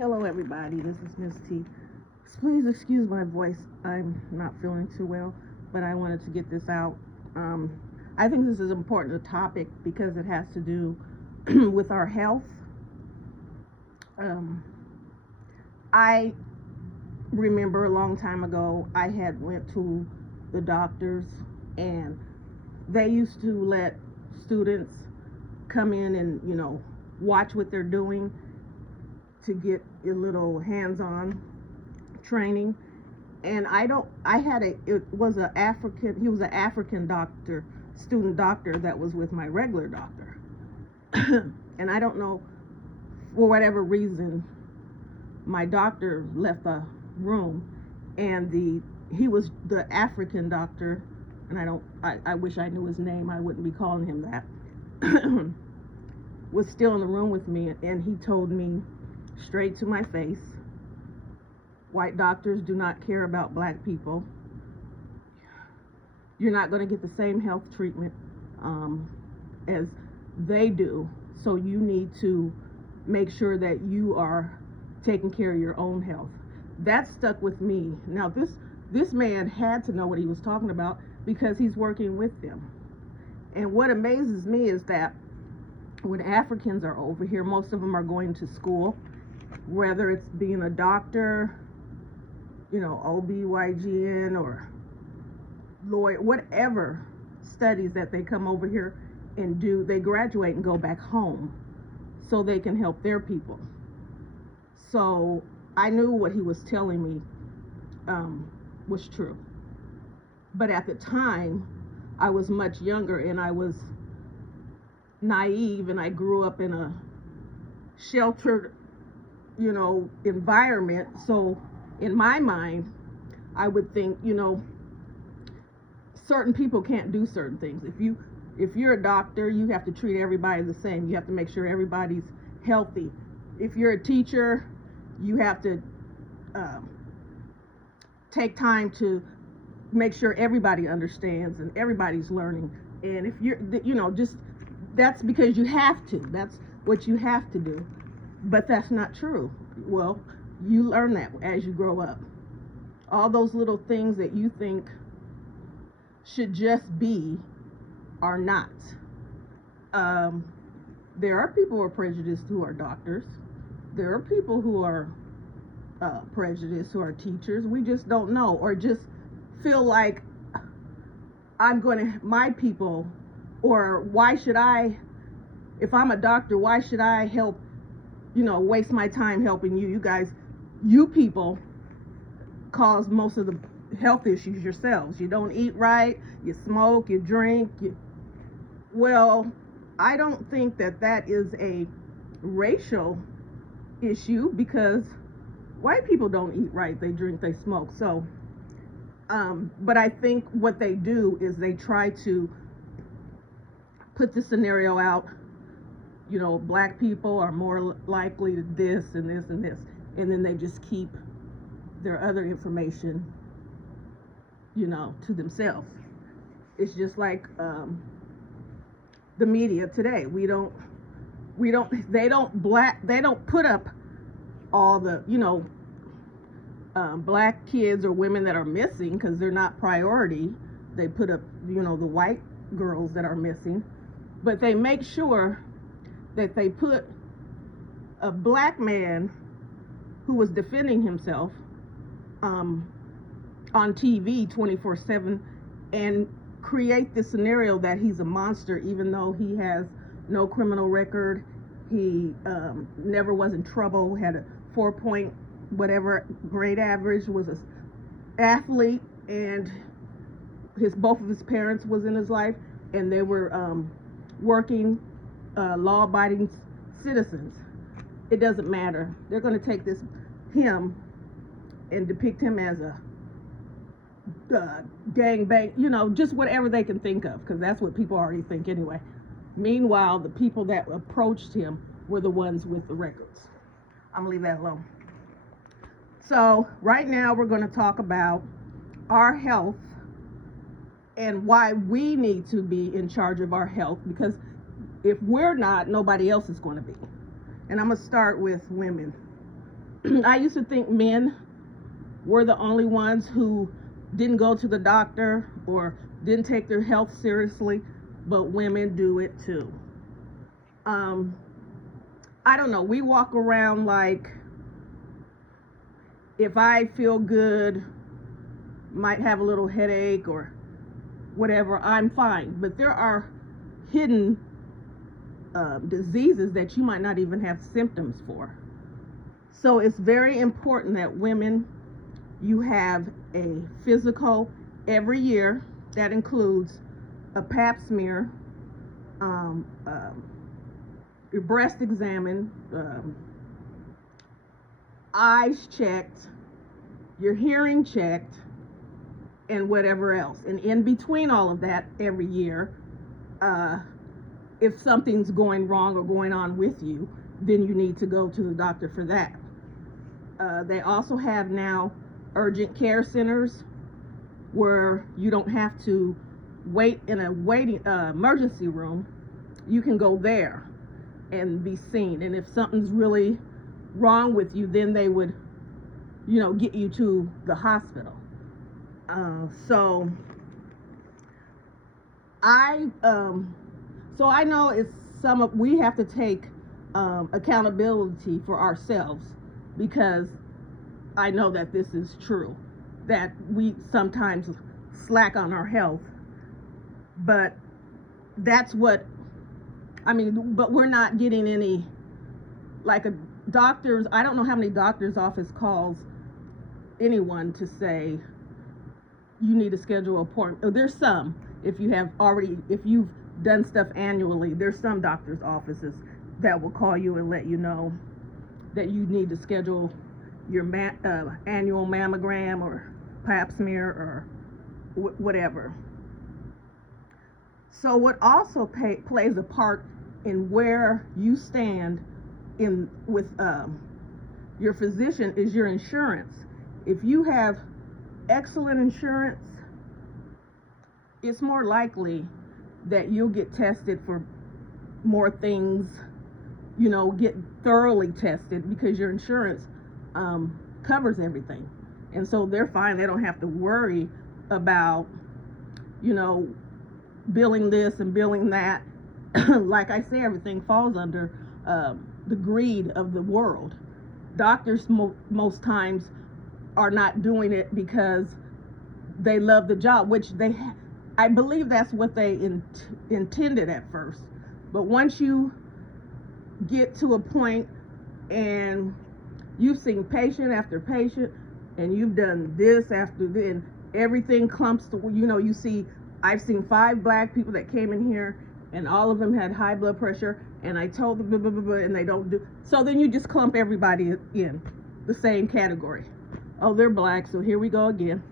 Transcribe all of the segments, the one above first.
Hello, everybody. This is Miss T. Please excuse my voice. I'm not feeling too well, but I wanted to get this out. I think this is important a topic because it has to do with our health. I remember a long time ago I had went to the doctors, and they used to let students come in and watch what they're doing to get a little hands-on training. And it was an African, he was an African doctor, student doctor that was with my regular doctor. And I don't know, for whatever reason, my doctor left the room, and he was the African doctor, and I wish I knew his name, I wouldn't be calling him that, was still in the room with me, and he told me straight to my face, white doctors do not care about black people. You're not going to get the same health treatment as they do, so you need to make sure that you are taking care of your own health. That stuck with me. Now this man had to know what he was talking about because he's working with them. And what amazes me is that when Africans are over here, most of them are going to school, whether it's being a doctor, OB/GYN or lawyer, whatever studies that they come over here and do, they graduate and go back home so they can help their people. So I knew what he was telling me was true. But at the time, I was much younger and I was naive, and I grew up in a sheltered environment. So in my mind, I would think, certain people can't do certain things. If you're a doctor, you have to treat everybody the same. You have to make sure everybody's healthy. If you're a teacher, you have to take time to make sure everybody understands and everybody's learning. And if you're, just that's because you have to. That's what you have to do. But that's not true. Well, you learn that as you grow up. All those little things that you think should just be are not. There are people who are prejudiced who are doctors. There are people who are prejudiced who are teachers. We just don't know, or just feel like my people, or why should I, if I'm a doctor, why should I help, waste my time helping you? You guys, you people cause most of the health issues yourselves. You don't eat right, you smoke, you drink. Well, I don't think that is a racial issue, because white people don't eat right, they drink, they smoke. So, but I think what they do is they try to put the scenario out, black people are more likely to this and this and this, and then they just keep their other information, to themselves. It's just like the media today. They don't put up all the, black kids or women that are missing, because they're not priority. They put up, the white girls that are missing, but they make sure that they put a black man who was defending himself on TV 24/7 and create the scenario that he's a monster, even though he has no criminal record. He never was in trouble, had a 4-point whatever grade average, was an athlete, and both of his parents was in his life, and they were working law-abiding citizens. It doesn't matter. They're going to take him and depict him as a gangbang, just whatever they can think of, because that's what people already think anyway. Meanwhile, the people that approached him were the ones with the records. I'm gonna leave that alone. So right now we're going to talk about our health and why we need to be in charge of our health, because if we're not, nobody else is going to be. And I'm going to start with women. I used to think men were the only ones who didn't go to the doctor or didn't take their health seriously, but women do it too. Um, I don't know. We walk around like, if I feel good, might have a little headache or whatever, I'm fine. But there are hidden diseases that you might not even have symptoms for. So it's very important that women, you have a physical every year. That includes a pap smear, your breast examined, eyes checked, your hearing checked, and whatever else. And in between all of that, every year, if something's going wrong or going on with you, then you need to go to the doctor for that. They also have now urgent care centers where you don't have to wait in a waiting emergency room. You can go there and be seen. And if something's really wrong with you, then they would, get you to the hospital. So I know it's we have to take accountability for ourselves, because I know that this is true, that we sometimes slack on our health, but that's what but we're not getting any, like, a doctor's, I don't know how many doctor's office calls anyone to say you need to schedule an appointment. There's some, if you've done stuff annually, there's some doctor's offices that will call you and let you know that you need to schedule your annual mammogram or pap smear or whatever. So what also plays a part in where you stand with your physician is your insurance. If you have excellent insurance, it's more likely that you'll get tested for more things, get thoroughly tested, because your insurance covers everything. And so they're fine. They don't have to worry about, billing this and billing that. Like I say, everything falls under the greed of the world. Doctors most times are not doing it because they love the job, which I believe that's what they intended at first. But once you get to a point and you've seen patient after patient, and you've done this after this, and everything clumps to, you see, I've seen 5 black people that came in here, and all of them had high blood pressure, and I told them blah, blah, blah, blah, and they don't do. So then you just clump everybody in the same category. Oh, they're black, so here we go again.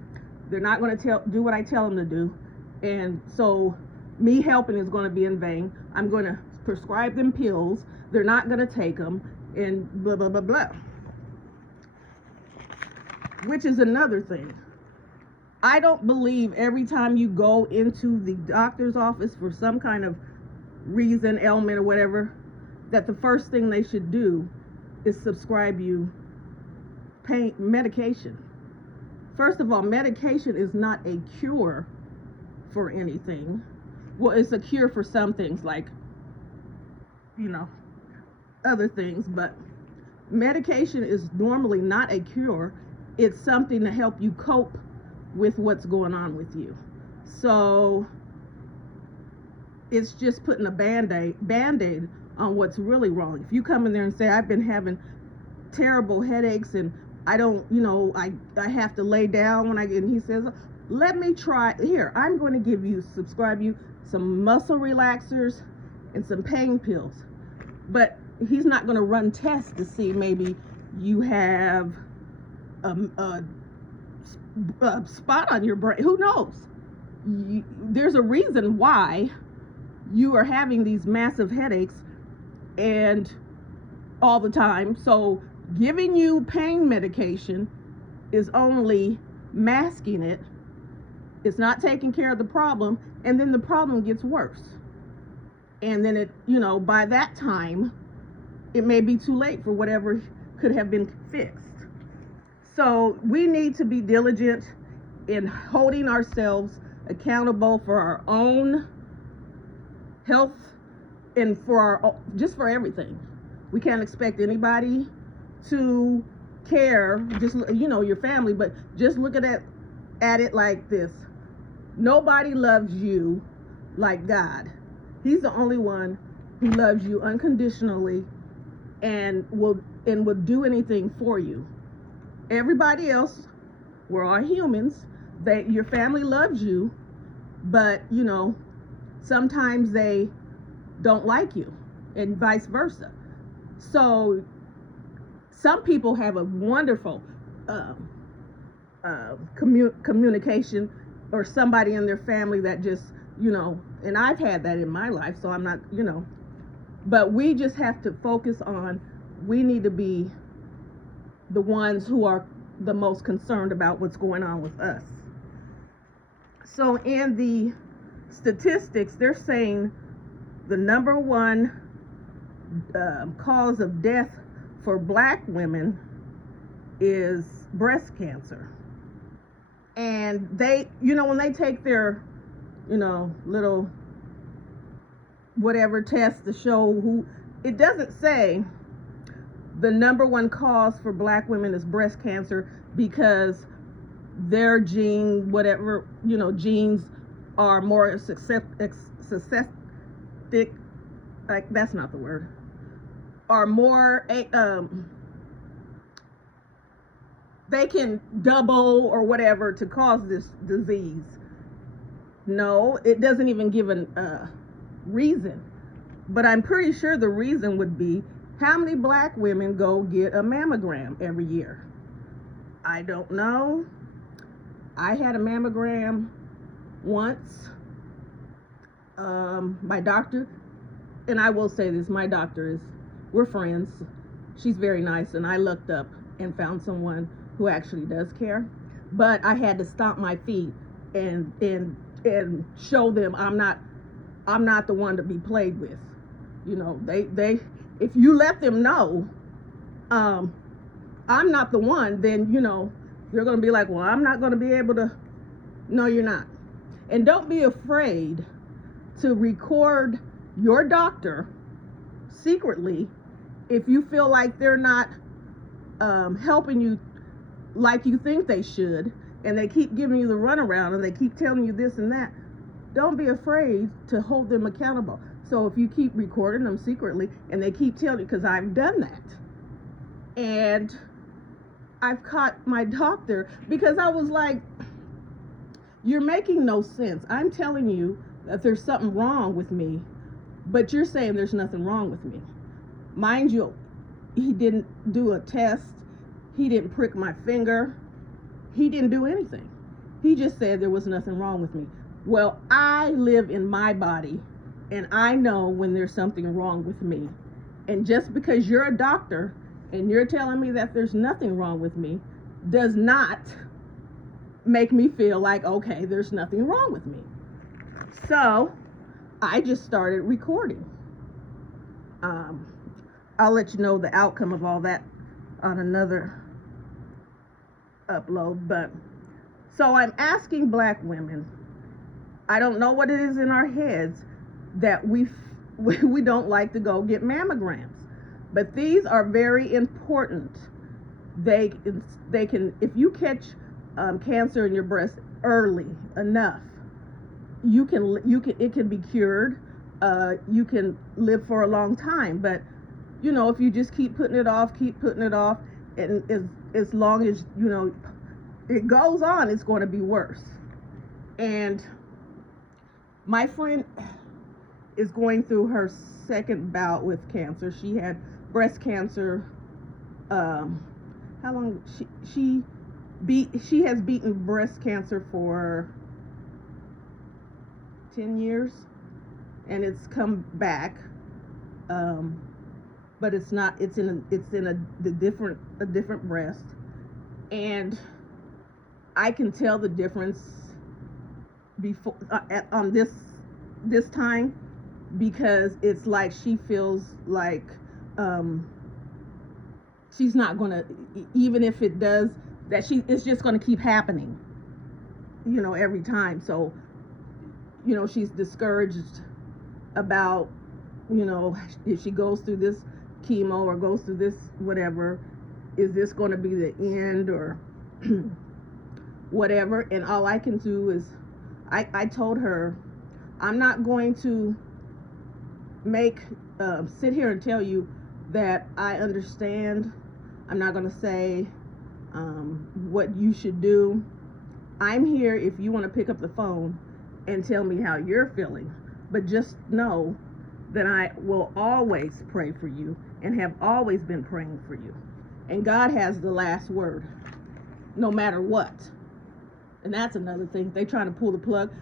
They're not going to do what I tell them to do, and so me helping is going to be in vain. I'm going to prescribe them pills. They're not going to take them, and blah, blah, blah, blah. Which is another thing. I don't believe every time you go into the doctor's office for some kind of reason, ailment, or whatever, that the first thing they should do is prescribe you pain medication. First of all, medication is not a cure for anything. Well, it's a cure for some things, like, other things, but medication is normally not a cure. It's something to help you cope with what's going on with you. So it's just putting a band-aid on what's really wrong. If you come in there and say, I've been having terrible headaches and I don't, I have to lay down and he says, let me try, here, I'm going to subscribe you some muscle relaxers and some pain pills. But he's not going to run tests to see maybe you have a spot on your brain. Who knows? There's a reason why you are having these massive headaches and all the time. So giving you pain medication is only masking it. It's not taking care of the problem, and then the problem gets worse. And then by that time, it may be too late for whatever could have been fixed. So we need to be diligent in holding ourselves accountable for our own health and for our just for everything. We can't expect anybody to care, just your family, but just look at it like this. Nobody loves you like God. He's the only one who loves you unconditionally and will do anything for you. Everybody else, we're all humans. Your family loves you, but sometimes they don't like you, and vice versa. So some people have a wonderful communication, or somebody in their family that just and I've had that in my life, so I'm not but we just have to focus on, we need to be the ones who are the most concerned about what's going on with us. So in the statistics, they're saying the number one cause of death for Black women is breast cancer. And they, when they take their, little whatever test to show who, it doesn't say the number one cause for Black women is breast cancer because their genes are more susceptible, like that's not the word, are more they can double or whatever to cause this disease. No, it doesn't even give a reason. But I'm pretty sure the reason would be, how many Black women go get a mammogram every year? I don't know. I had a mammogram once. My doctor, and I will say this, my doctor we're friends. She's very nice, and I looked up and found someone who actually does care. But I had to stomp my feet and show them I'm not the one to be played with. They if you let them know I'm not the one, then you're going to be like, well, I'm not going to be able to. No, you're not. And don't be afraid to record your doctor secretly if you feel like they're not helping you like you think they should, and they keep giving you the runaround and they keep telling you this and that. Don't be afraid to hold them accountable. So if you keep recording them secretly and they keep telling you, because I've done that, and I've caught my doctor, because I was like, you're making no sense. I'm telling you that there's something wrong with me, but you're saying there's nothing wrong with me. Mind you, he didn't do a test. He didn't prick my finger. He didn't do anything. He just said there was nothing wrong with me. Well, I live in my body, and I know when there's something wrong with me. And just because you're a doctor and you're telling me that there's nothing wrong with me does not make me feel like, okay, there's nothing wrong with me. So I just started recording. I'll let you know the outcome of all that on another upload. But so I'm asking Black women, I don't know what it is in our heads that we don't like to go get mammograms, but these are very important. They can, if you catch cancer in your breast early enough, it can be cured. You can live for a long time. But if you just keep putting it off, and as long as it goes on, it's going to be worse. And my friend is going through her second bout with cancer. She had breast cancer. How long she has beaten breast cancer for 10 years, and it's come back. But it's not. It's in a different breast, and I can tell the difference before on this time, because it's like she feels like she's not going to, even if it does, it's just going to keep happening, every time. So, she's discouraged about, if she goes through this chemo or goes through this whatever, is this going to be the end or whatever. And all I can do is, I told her, I'm not going to sit here and tell you that I understand. I'm not going to say what you should do. I'm here if you want to pick up the phone and tell me how you're feeling. But just know that I will always pray for you and have always been praying for you. And God has the last word, no matter what. And that's another thing. They try to pull the plug.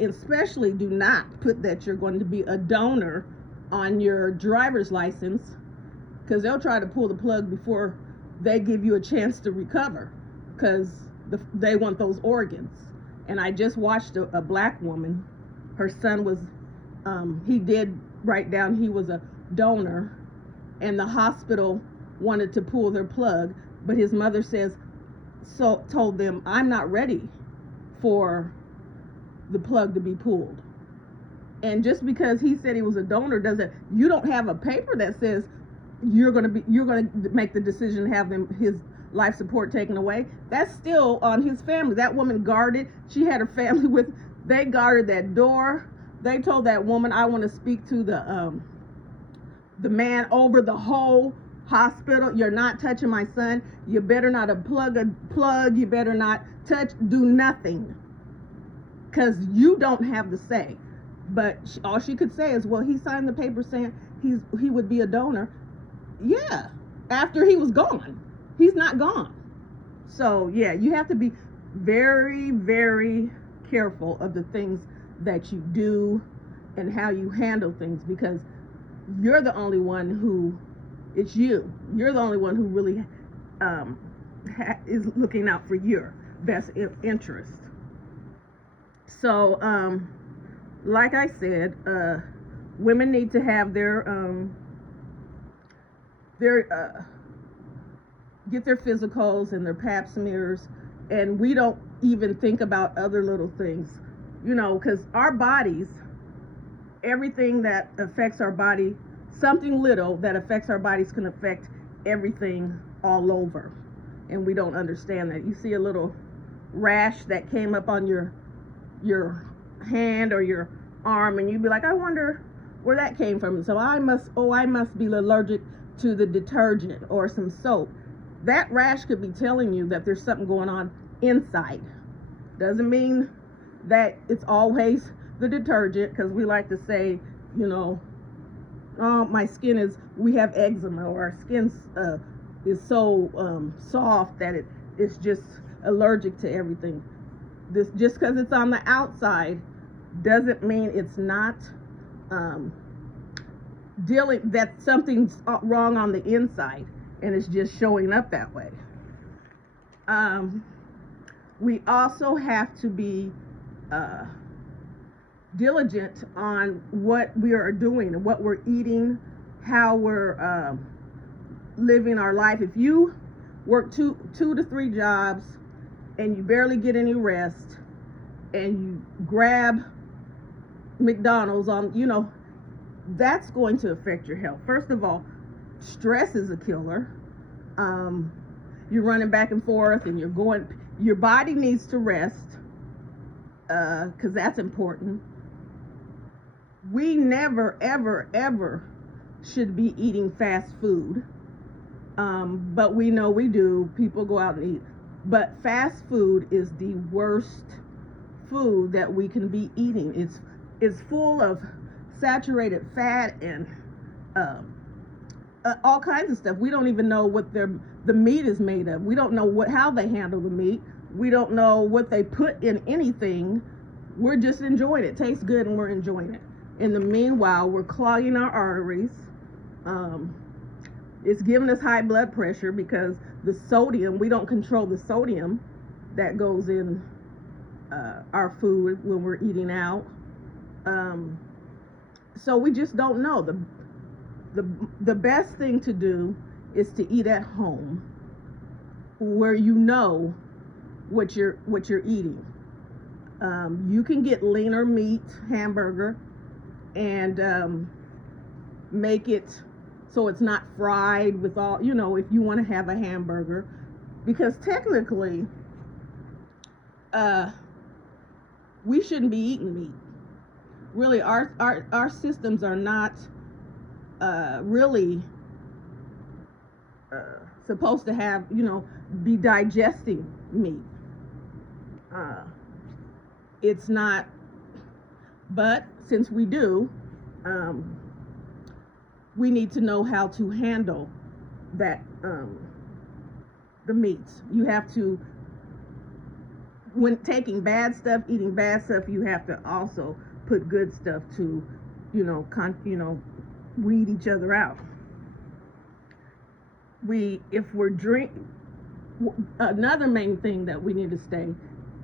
Especially do not put that you're going to be a donor on your driver's license, because they'll try to pull the plug before they give you a chance to recover, because they want those organs. And I just watched a black woman. Her son was, he did write down he was a donor, and the hospital wanted to pull their plug, but his mother told them, I'm not ready for the plug to be pulled. And just because he said he was a donor you don't have a paper that says you're going to make the decision to have his life support taken away. That's still on his family. That woman she had her family they guarded that door. They told that woman, I want to speak to the man over the whole hospital. You're not touching my son. You better not unplug a plug. You better not do nothing, because you don't have the say. But all she could say is, well, he signed the paper saying he would be a donor. Yeah, after he was gone. He's not gone. So yeah, you have to be very, very careful of the things that you do and how you handle things, because you're the only one you're the only one who really is looking out for your best interest. So like I said, women need to have get their physicals and their pap smears, and we don't even think about other little things, because our bodies, everything that affects our body, something little that affects our bodies can affect everything all over, and we don't understand that. You see a little rash that came up on your hand or your arm, and you'd be like, I wonder where that came from. So I must be allergic to the detergent or some soap. That rash could be telling you that there's something going on inside. Doesn't mean that it's always the detergent, because we like to say, oh, my skin we have eczema, or our skin is so soft that it's just allergic to everything. This, just because it's on the outside doesn't mean it's not that something's wrong on the inside, and it's just showing up that way. We also have to be diligent on what we are doing and what we're eating, how we're living our life. If you work two to three jobs and you barely get any rest, and you grab McDonald's that's going to affect your health. First of all, stress is a killer. You're running back and forth, and your body needs to rest, because that's important. We never, ever, ever should be eating fast food, but we know we do. People go out and eat, but fast food is the worst food that we can be eating. It's full of saturated fat and all kinds of stuff. We don't even know what the meat is made of. We don't know how they handle the meat. We don't know what they put in anything. We're just enjoying it. It tastes good, and we're enjoying it. In the meanwhile, we're clogging our arteries. It's giving us high blood pressure, because the sodium, we don't control the sodium that goes in our food when we're eating out. So we just don't know. The best thing to do is to eat at home, where you know what you're eating. You can get leaner meat hamburger and make it so it's not fried with all, if you want to have a hamburger, because technically we shouldn't be eating meat. Really, our systems are not really supposed to have, be digesting meat. It's not, but since we do, we need to know how to handle that, the meats. You have to, when taking bad stuff, eating bad stuff, you have to also put good stuff to, weed each other out. Another main thing that we need to stay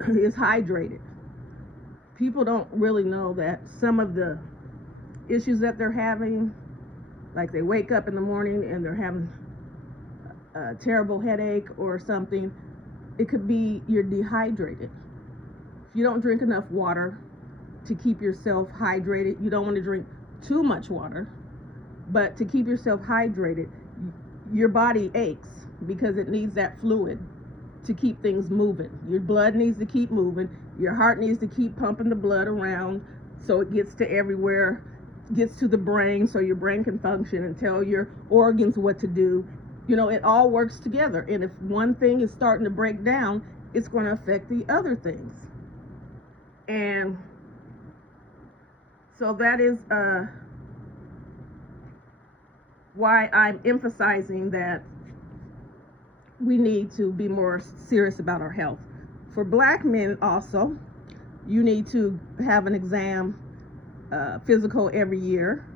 is hydrated. People don't really know that some of the issues that they're having, like they wake up in the morning and they're having a terrible headache or something, it could be you're dehydrated. If you don't drink enough water to keep yourself hydrated, you don't want to drink too much water, but to keep yourself hydrated, your body aches because it needs that fluid to keep things moving. Your blood needs to keep moving. Your heart needs to keep pumping the blood around so it gets to everywhere, gets to the brain so your brain can function and tell your organs what to do. It all works together. And if one thing is starting to break down, it's going to affect the other things. And so that is why I'm emphasizing that we need to be more serious about our health. For black men also, you need to have an exam, physical every year.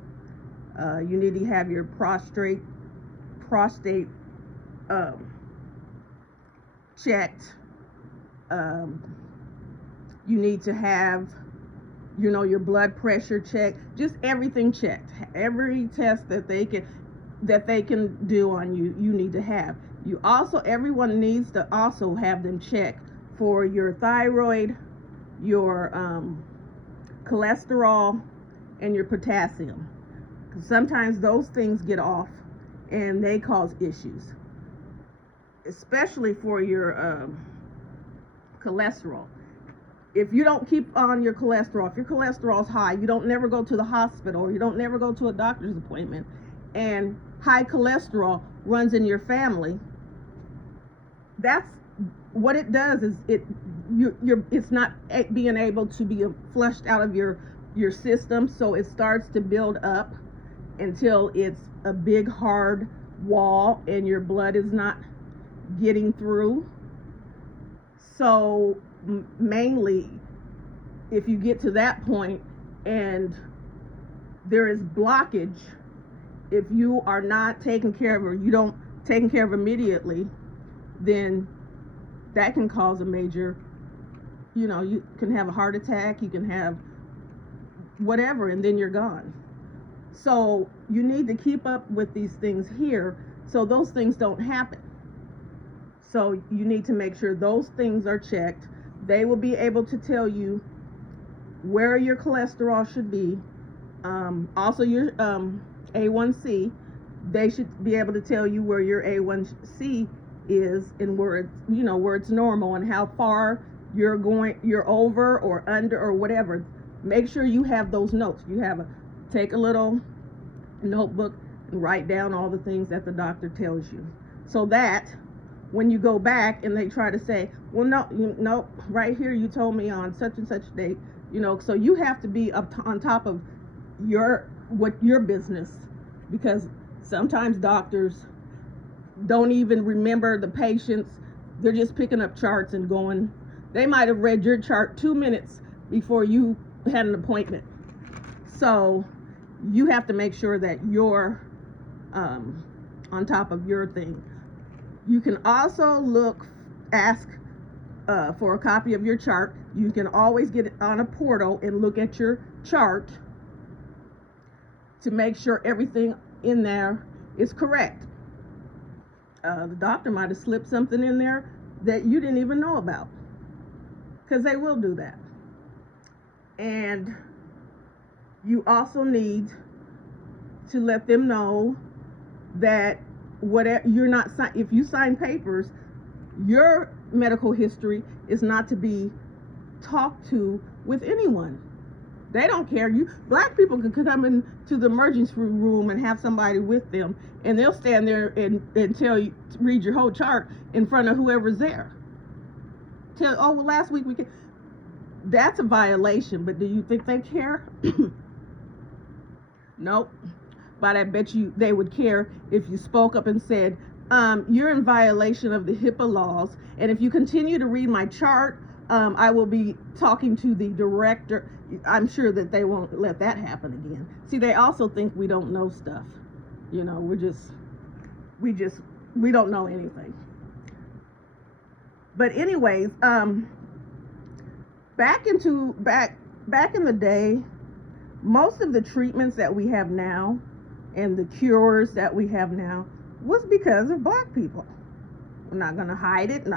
You need to have your prostate checked. You need to have, your blood pressure checked. Just everything checked. Every test that they can do on you, you need to have. Everyone needs to also have them checked for your thyroid, your cholesterol, and your potassium. Sometimes those things get off and they cause issues, especially for your cholesterol. If you don't keep on your cholesterol, if your cholesterol is high, you don't never go to the hospital, or you don't never go to a doctor's appointment, and high cholesterol runs in your family, that's what it does. Is it's not being able to be flushed out of your system, so it starts to build up until it's a big hard wall and your blood is not getting through. So mainly, if you get to that point and there is blockage, if you are not taken care of, or you don't taken care of immediately, then that can cause a major, you can have a heart attack, you can have whatever, and then you're gone. So you need to keep up with these things here so those things don't happen. So you need to make sure those things are checked. They will be able to tell you where your cholesterol should be. Also your A1C, they should be able to tell you where your A1C is and where it's normal, and how far you're over or under or whatever. Make sure you have those notes. Take a little notebook and write down all the things that the doctor tells you, so that when you go back and they try to say, well, no, right here you told me on such and such date, so you have to be on top of your business, because sometimes doctors don't even remember the patients. They're just picking up charts and going. They might have read your chart 2 minutes before you had an appointment. So you have to make sure that you're on top of your thing. You can also ask for a copy of your chart. You can always get it on a portal and look at your chart to make sure everything in there is correct. The doctor might have slipped something in there that you didn't even know about, because they will do that. And you also need to let them know that whatever you're not, if you sign papers, your medical history is not to be talked to with anyone. They don't care. Black people could come into the emergency room and have somebody with them, and they'll stand there and tell you, read your whole chart in front of whoever's there. Oh, well, last week we could. That's a violation, but do you think they care? Nope. But I bet you they would care if you spoke up and said, you're in violation of the HIPAA laws, and if you continue to read my chart, I will be talking to the director. I'm sure that they won't let that happen again. See, they also think we don't know stuff. You know, we don't know anything. But anyways, back in the day, most of the treatments that we have now and the cures that we have now was because of black people. We're not going to hide it.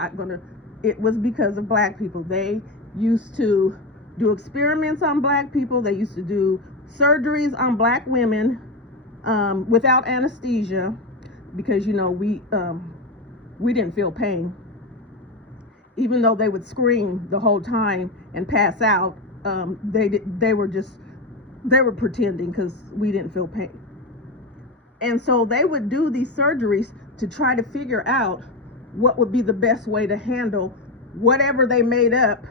It was because of black people. They used to do experiments on black people. They used to do surgeries on black women without anesthesia, because we didn't feel pain, even though they would scream the whole time and pass out. They were pretending, because we didn't feel pain. And so they would do these surgeries to try to figure out what would be the best way to handle whatever they made up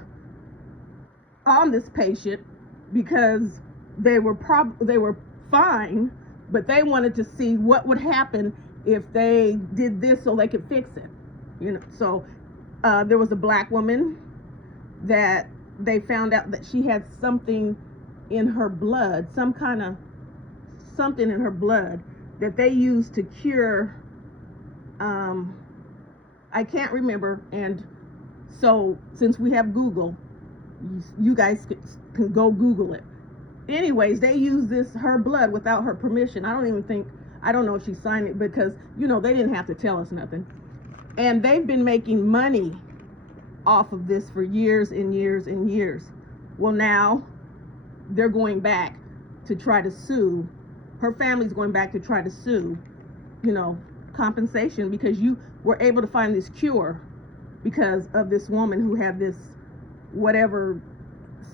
on this patient, because they were fine, but they wanted to see what would happen if they did this so they could fix it. So there was a black woman that they found out that she had something in her blood, something in her blood that they used to cure, I can't remember. And so since we have Google, you guys can go Google it. Anyways, they used her blood without her permission. I don't know if she signed it, because they didn't have to tell us nothing. And they've been making money off of this for years and years and years. Well, now they're going back to try to sue. Her family's going back to try to sue, compensation, because you were able to find this cure because of this woman who had this whatever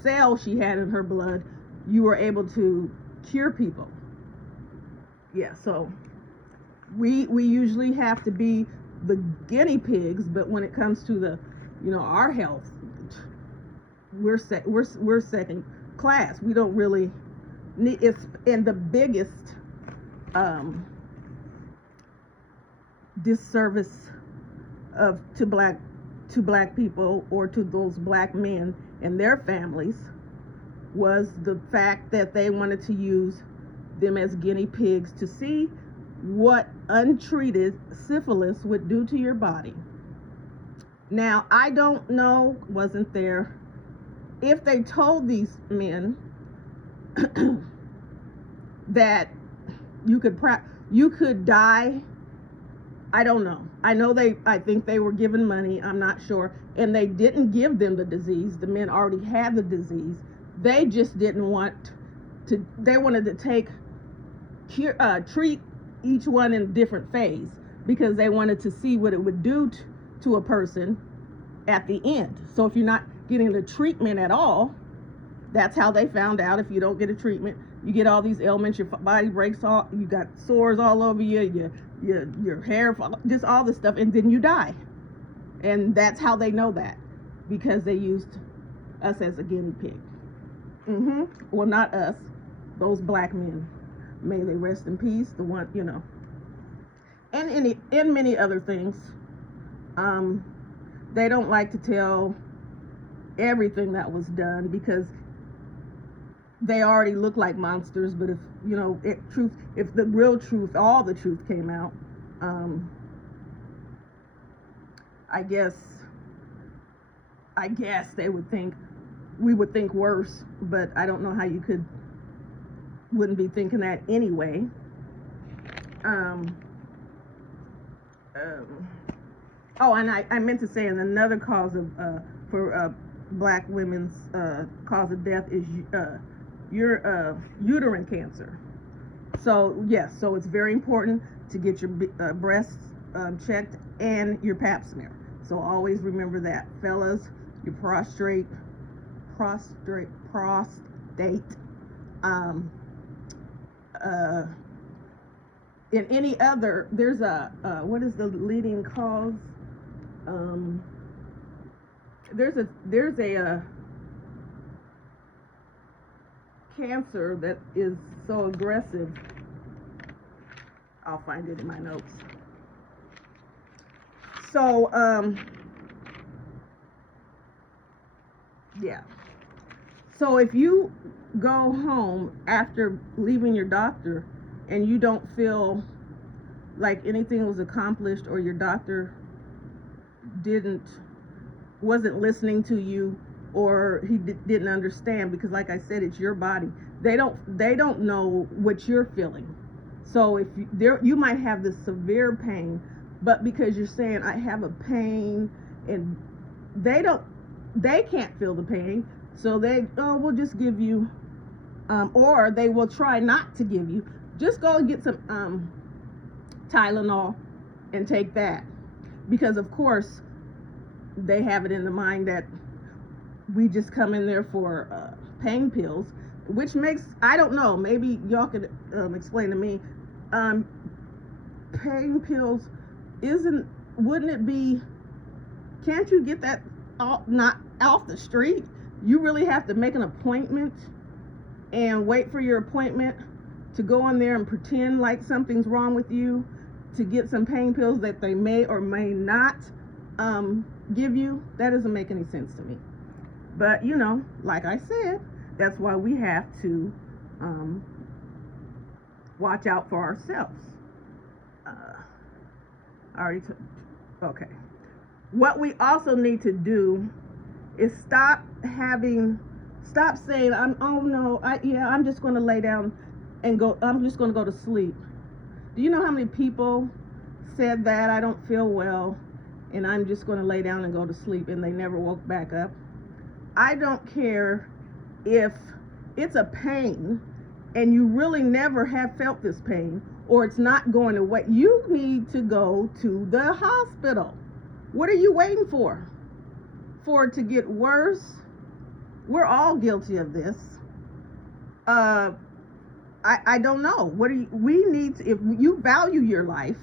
cell she had in her blood. You were able to cure people. Yeah, so we usually have to be the guinea pigs, but when it comes to the our health, we're second class. We don't really need it. And the biggest disservice to black people, or to those black men and their families, was the fact that they wanted to use them as guinea pigs to see what untreated syphilis would do to your body. Now, I don't know, wasn't there, if they told these men that you could die. I don't know. I think they were given money, I'm not sure, and they didn't give them the disease. The men already had the disease. They just didn't want to, they wanted to treat each one in a different phase, because they wanted to see what it would do to a person at the end. So if you're not getting the treatment at all, that's how they found out. If you don't get a treatment, you get all these ailments, your body breaks off, you got sores all over you, your hair, just all this stuff, and then you die. And that's how they know that, because they used us as a guinea pig. Well, not us, those black men. May they rest in peace. The one, and many other things. They don't like to tell everything that was done, because they already look like monsters. But if if the real truth, all the truth came out, I guess they would think, we would think worse. But I don't know how you wouldn't be thinking that anyway. um, oh, and I meant to say, and another cause of for black women's cause of death is your uterine cancer. So yes, so it's very important to get your breasts checked and your pap smear. So always remember that, fellas. Your prostate, um, uh, in any other, there's a what is the leading cause? Um, there's a cancer that is so aggressive. I'll find it in my notes. So yeah. So if you go home after leaving your doctor and you don't feel like anything was accomplished, or your doctor wasn't listening to you, or he didn't understand, because like I said, it's your body. They don't know what you're feeling. So if you might have this severe pain, but because you're saying I have a pain, and they can't feel the pain, so we'll just give you, or they will try not to give you. Just go and get some Tylenol and take that, because of course they have it in the mind that we just come in there for pain pills, which makes, I don't know, maybe y'all could explain to me, pain pills wouldn't it be, can't you get that not off the street? You really have to make an appointment and wait for your appointment to go in there and pretend like something's wrong with you to get some pain pills that they may or may not give you. That doesn't make any sense to me. But like I said, that's why we have to watch out for ourselves. I already took. Okay. What we also need to do is stop saying, I'm just going to lay down and I'm just going to go to sleep. Do you know how many people said that? I don't feel well and I'm just going to lay down and go to sleep, and they never woke back up. I don't care if it's a pain and you really never have felt this pain, or it's not going away. You need to go to the hospital. What are you waiting for? For it to get worse? We're all guilty of this. I don't know. We need to, if you value your life,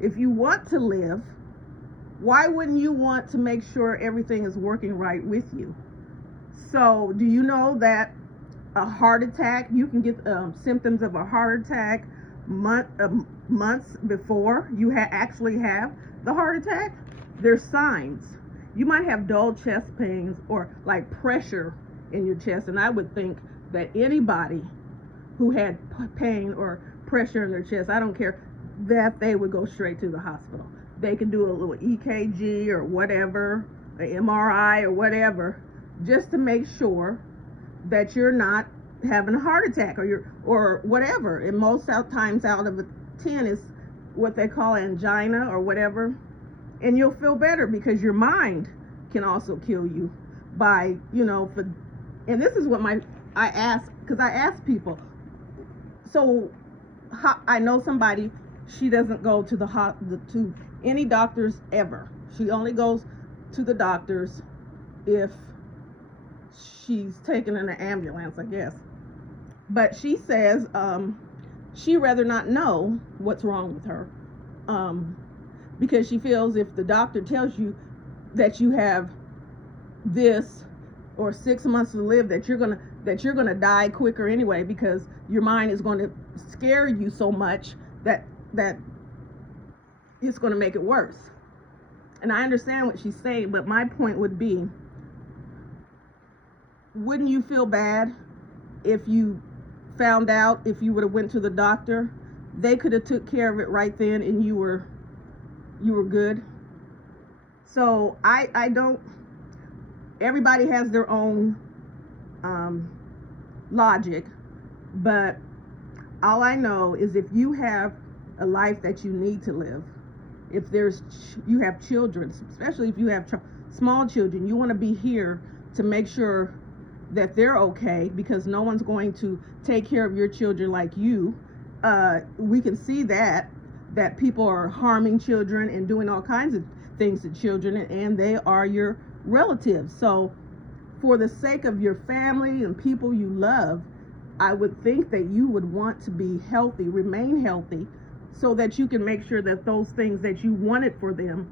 if you want to live, why wouldn't you want to make sure everything is working right with you? So, do you know that a heart attack, you can get symptoms of a heart attack months before you actually have the heart attack? There's signs. You might have dull chest pains or like pressure in your chest, and I would think that anybody who had pain or pressure in their chest, I don't care, that they would go straight to the hospital. They could do a little EKG or whatever, an MRI or whatever, just to make sure that you're not having a heart attack or whatever. And most times out of 10 is what they call angina or whatever. And you'll feel better, because your mind can also kill you by, and this is what I ask people. So I know somebody, she doesn't go to to any doctors ever. She only goes to the doctors if she's taken in an ambulance, I guess. But she says she'd rather not know what's wrong with her, because she feels if the doctor tells you that you have this or 6 months to live, that you're gonna die quicker anyway, because your mind is going to scare you so much that it's going to make it worse. And I understand what she's saying, but my point would be, wouldn't you feel bad if you found out, if you would have went to the doctor, they could have took care of it right then and you were good? So I don't, everybody has their own logic, but all I know is if you have a life that you need to live, if you have children, especially if you have small children, you want to be here to make sure that they're okay, because no one's going to take care of your children like you. We can see that people are harming children and doing all kinds of things to children, and they are your relatives. So for the sake of your family and people you love, I would think that you would want to be healthy, remain healthy, so that you can make sure that those things that you wanted for them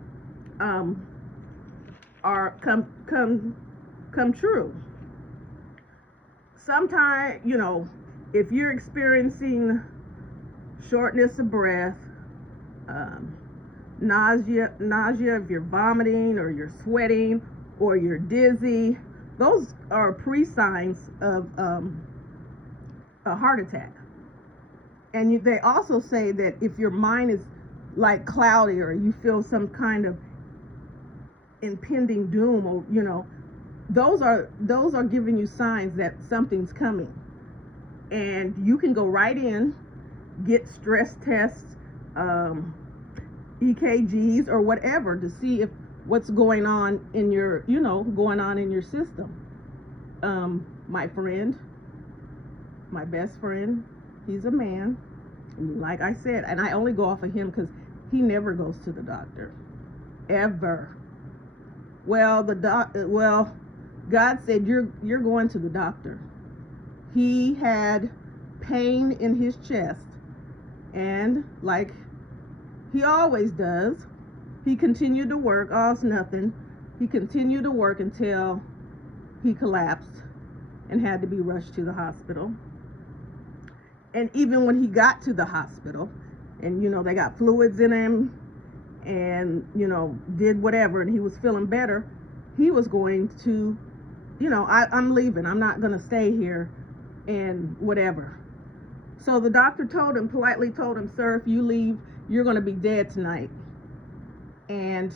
are come true. Sometimes, if you're experiencing shortness of breath, nausea, if you're vomiting or you're sweating or you're dizzy, those are pre-signs of a heart attack. And they also say that if your mind is like cloudy, or you feel some kind of impending doom, or those are giving you signs that something's coming. And you can go right in, get stress tests, EKGs or whatever, to see if what's going on in your system. My friend, my best friend, he's a man, like I said, and I only go off of him because he never goes to the doctor, ever. Well, God said you're going to the doctor. He had pain in his chest, and like he always does, he continued to work. Oh, it's nothing. He continued to work until he collapsed and had to be rushed to the hospital. And even when he got to the hospital, and they got fluids in him, and did whatever, and he was feeling better, he was going to, I'm leaving. I'm not going to stay here, and whatever. So the doctor politely told him, sir, if you leave, you're going to be dead tonight. And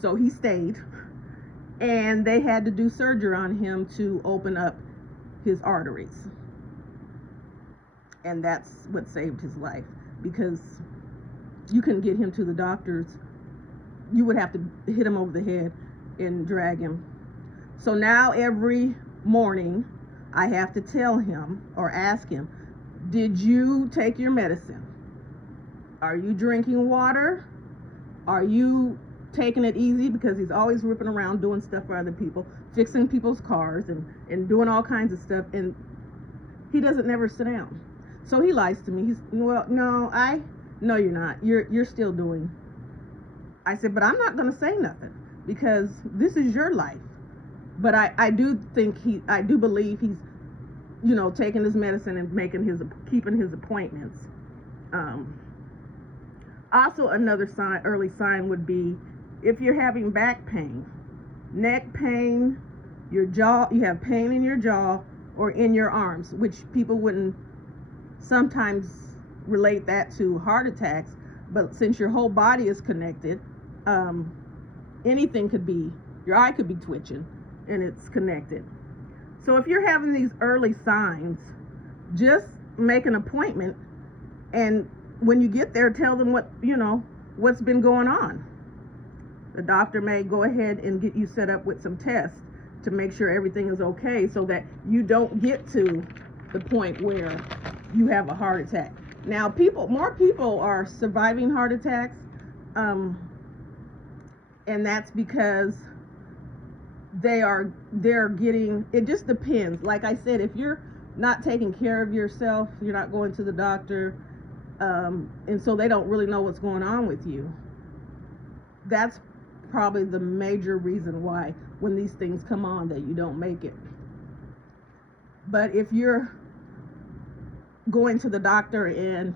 so he stayed, and they had to do surgery on him to open up his arteries. And that's what saved his life, because you couldn't get him to the doctors. You would have to hit him over the head and drag him. So now every morning I have to tell him or ask him, did you take your medicine? Are you drinking water? Are you taking it easy? Because he's always ripping around doing stuff for other people, fixing people's cars and doing all kinds of stuff, and he doesn't never sit down. So he lies to me. He's, well, no, you're not. You're still doing. I said, but I'm not going to say nothing, because this is your life. But I do believe he's, taking his medicine and keeping his appointments. Also, another early sign would be if you're having back pain, neck pain, your jaw, you have pain in your jaw or in your arms, which people wouldn't sometimes relate that to heart attacks, but since your whole body is connected, anything could be, your eye could be twitching, and it's connected. So if you're having these early signs, just make an appointment, and when you get there, tell them what's been going on. The doctor may go ahead and get you set up with some tests to make sure everything is okay, so that you don't get to the point where you have a heart attack. Now, more people are surviving heart attacks, and that's because they're getting, it just depends. Like I said, if you're not taking care of yourself, you're not going to the doctor, and so they don't really know what's going on with you, that's probably the major reason why when these things come on that you don't make it. But if you're going to the doctor and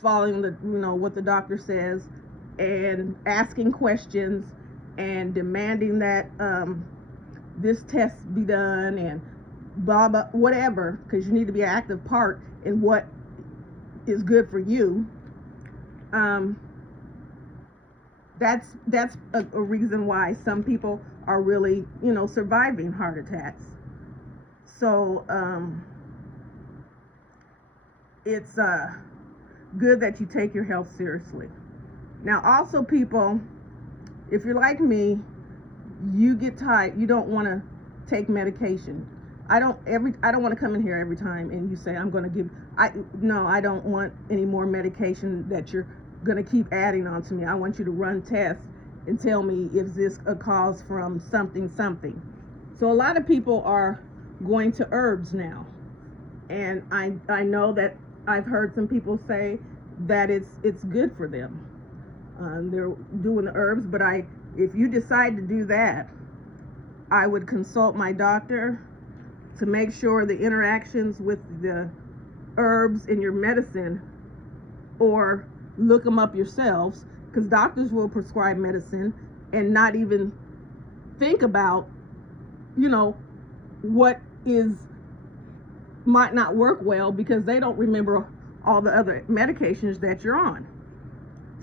following what the doctor says, and asking questions and demanding that this test be done and blah blah whatever, because you need to be an active part in what is good for you, that's a reason why some people are really surviving heart attacks. So it's good that you take your health seriously. Now, also, people, if you're like me, you get tired. You don't want to take medication. I don't want to come in here every time and you say I'm going to give. No, I don't want any more medication that you're going to keep adding on to me. I want you to run tests and tell me if this a cause from something. So a lot of people are going to herbs now, and I know that I've heard some people say that it's good for them. They're doing the herbs, but if you decide to do that, I would consult my doctor to make sure the interactions with the herbs in your medicine, or look them up yourselves, because doctors will prescribe medicine and not even think about, what might not work well, because they don't remember all the other medications that you're on.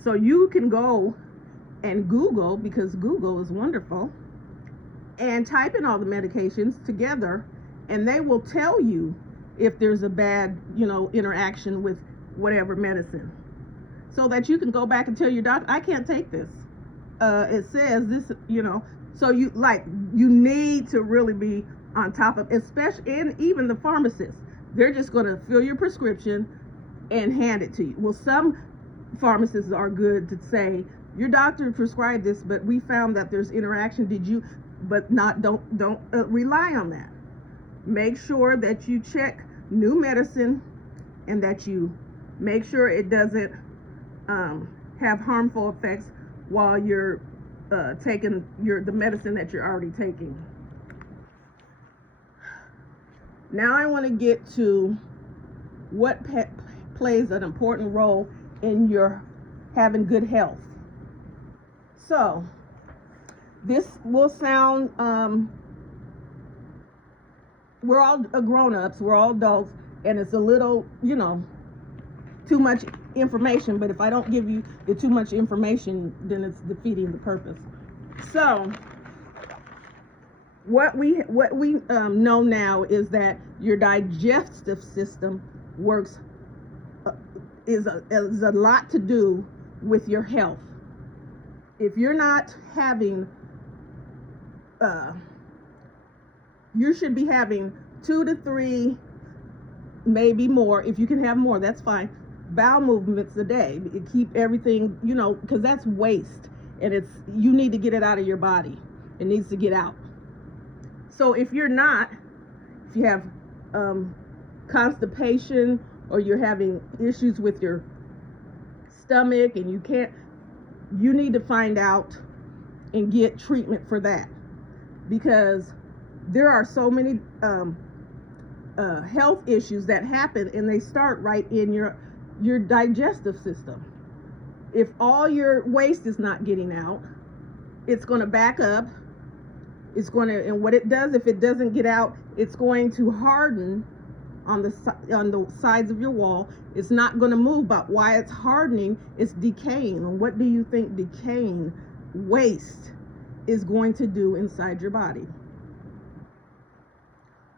So you can go and Google, because Google is wonderful, and type in all the medications together, and they will tell you if there's a bad, interaction with whatever medicine, so that you can go back and tell your doctor, I can't take this. It says this, so you need to really be on top of, especially, and even the pharmacists, they're just going to fill your prescription and hand it to you. Well, some pharmacists are good to say, your doctor prescribed this, but we found that there's interaction. Don't rely on that. Make sure that you check new medicine, and that you make sure it doesn't have harmful effects while you're taking the medicine that you're already taking. Now I want to get to what plays an important role in your having good health. So this will sound, we're all grown-ups, we're all adults, and it's a little, too much information, but if I don't give you the too much information, then it's defeating the purpose. So what we know now is that your digestive system works, is a lot to do with your health. If you're not having, you should be having 2 to 3, maybe more. If you can have more, that's fine. Bowel movements a day. Keep everything, because that's waste, and you need to get it out of your body. It needs to get out. So if you have constipation, or you're having issues with your stomach and you need to find out and get treatment for that, because there are so many health issues that happen, and they start right in your digestive system. If all your waste is not getting out, it's going to back up. And what it does, if it doesn't get out, it's going to harden on the sides of your wall. It's not going to move. But why it's hardening, it's decaying. And what do you think decaying waste is going to do inside your body?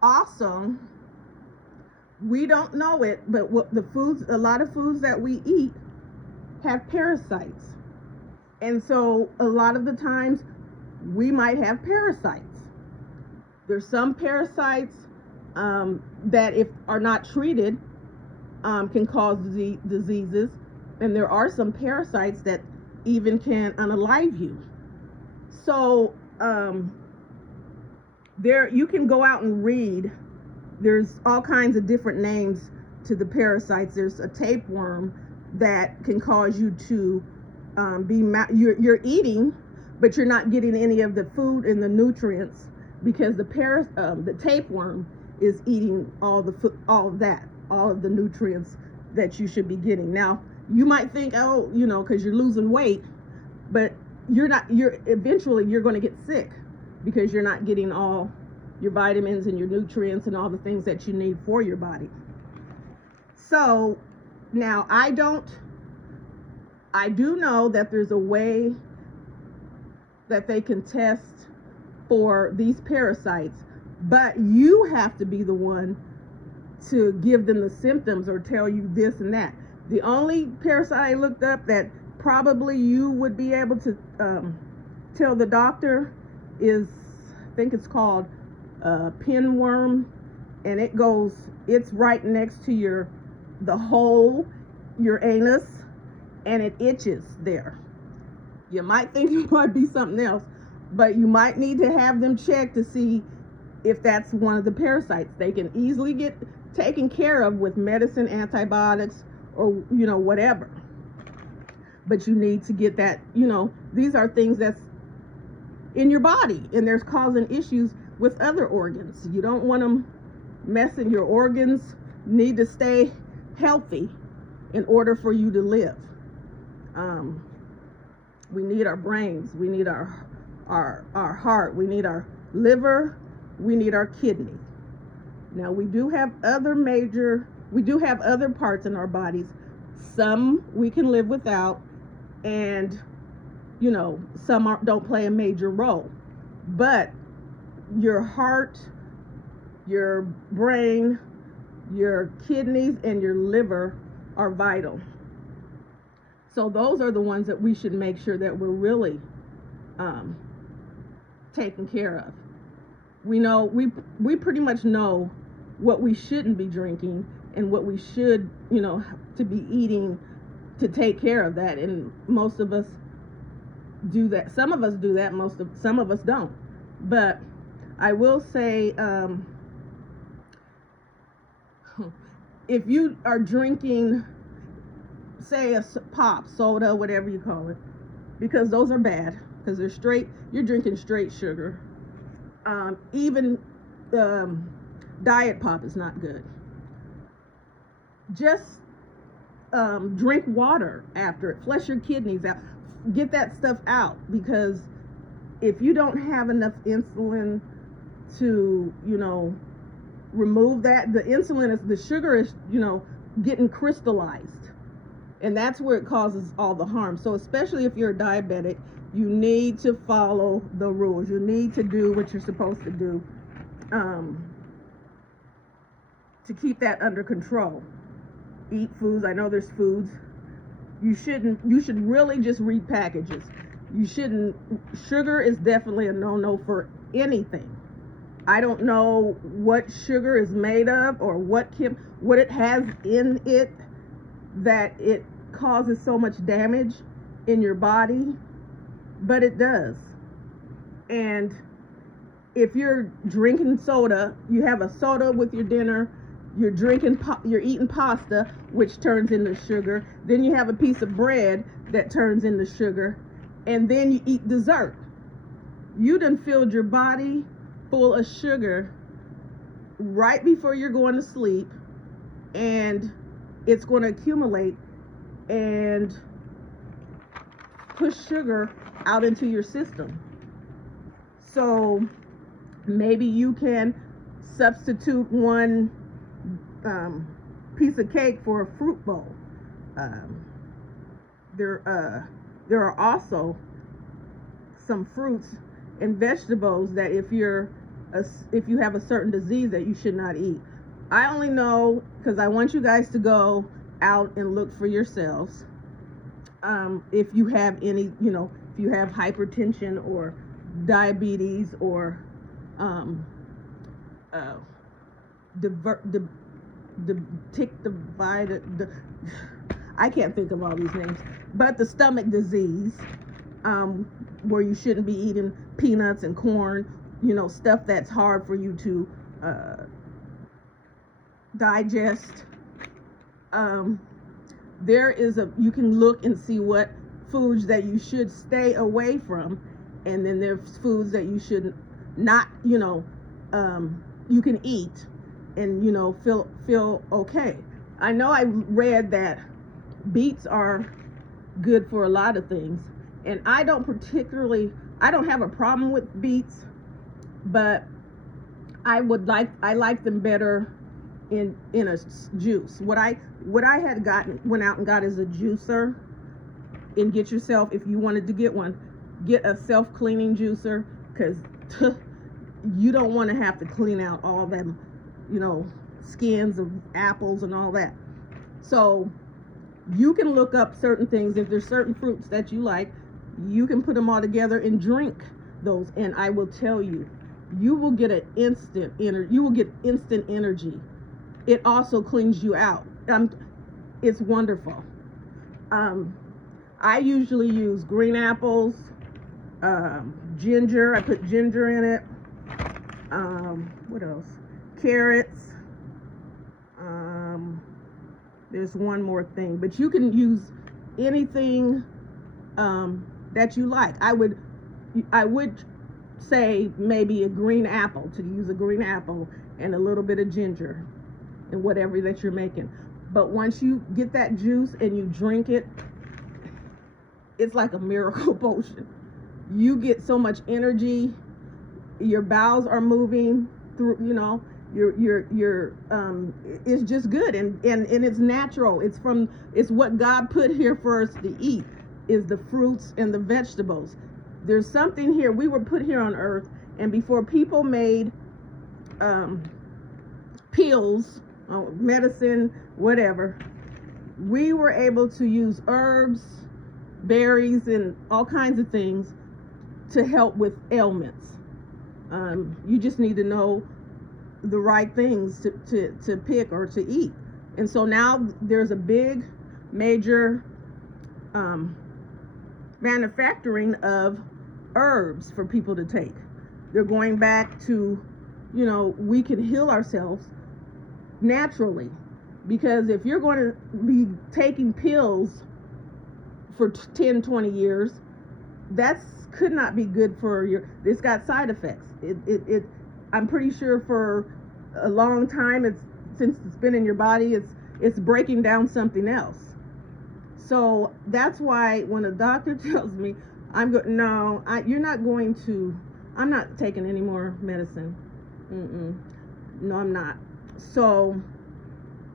Also, we don't know it, but a lot of foods that we eat have parasites. And so a lot of the times we might have parasites. There's some parasites that, if are not treated, can cause diseases. And there are some parasites that even can unalive you. So you can go out and read. There's all kinds of different names to the parasites. There's a tapeworm that can cause you to you're eating, but you're not getting any of the food and the nutrients, because the tapeworm is eating all of the nutrients that you should be getting. Now, you might think, because you're losing weight, but eventually you're going to get sick, because you're not getting all your vitamins and your nutrients and all the things that you need for your body. So now I do know that there's a way that they can test for these parasites, but you have to be the one to give them the symptoms or tell you this and that. The only parasite I looked up that probably you would be able to tell the doctor is, I think it's called pinworm, and it's right next to the hole, your anus, and it itches there. You might think it might be something else, but you might need to have them check to see if that's one of the parasites. They can easily get taken care of with medicine, antibiotics, or whatever. But you need to get that, these are things that's in your body, and there's causing issues with other organs. You don't want them messing. Your organs need to stay healthy in order for you to live. We need our brains, we need our heart, we need our liver, we need our kidney. Now we do have other parts in our bodies. Some we can live without, and some don't play a major role. But your heart, your brain, your kidneys, and your liver are vital. So those are the ones that we should make sure that we're really taking care of. We pretty much know what we shouldn't be drinking and what we should, to be eating to take care of that. And most of us do that. Some of us do that. Some of us don't. But I will say, if you are drinking, say, a pop, soda, whatever you call it, because those are bad, because you're drinking straight sugar. Even diet pop is not good. Just drink water after it. Flush your kidneys out. Get that stuff out, because if you don't have enough insulin to, remove that, the sugar is, getting crystallized. And that's where it causes all the harm. So especially if you're a diabetic, you need to follow the rules. You need to do what you're supposed to do to keep that under control. Eat foods. I know there's foods. You should really just read packages. Sugar is definitely a no-no for anything. I don't know what sugar is made of or what it has in it that it causes so much damage in your body, but it does. And if you're drinking soda, you have a soda with your dinner, you're eating pasta, which turns into sugar, then you have a piece of bread that turns into sugar, and then you eat dessert. You done filled your body full of sugar right before you're going to sleep, and it's going to accumulate and push sugar out into your system. So maybe you can substitute one piece of cake for a fruit bowl. There are also some fruits and vegetables that if you have a certain disease that you should not eat. I only know because I want you guys to go out and look for yourselves. If you have any, if you have hypertension or diabetes or I can't think of all these names, but the stomach disease, where you shouldn't be eating peanuts and corn, stuff that's hard for you to digest. You can look and see what foods that you should stay away from, and then there's foods that you should not, you can eat and feel okay. I know I read that beets are good for a lot of things, and I don't have a problem with beets, but I like them better in a juice. What I had went out and got is a juicer. And get yourself, if you wanted to get one, get a self-cleaning juicer, because you don't want to have to clean out all them skins of apples and all that. So You can look up certain things. If there's certain fruits that you like, you can put them all together and drink those. And I will tell you, you will get you will get instant energy. It also cleans you out. It's wonderful. I usually use green apples, ginger. I put ginger in it. What else? Carrots. There's one more thing, but you can use anything that you like. I would say maybe a green apple, to use a green apple and a little bit of ginger in whatever that you're making. But once you get that juice and you drink it, it's like a miracle potion. You get so much energy. Your bowels are moving through, it's just good, and it's natural. It's what God put here for us to eat, is the fruits and the vegetables. There's something here. We were put here on earth, and before people made pills, medicine, whatever, we were able to use herbs, berries, and all kinds of things to help with ailments. You just need to know the right things to pick or to eat. And so now there's a big major manufacturing of herbs for people to take. They're going back to, we can heal ourselves naturally, because if you're going to be taking pills for 10, 20 years, that's could not be good for it's got side effects. I'm pretty sure for a long time, since it's been in your body, it's breaking down something else. So that's why when a doctor tells me, you're not going to, I'm not taking any more medicine. No, I'm not. So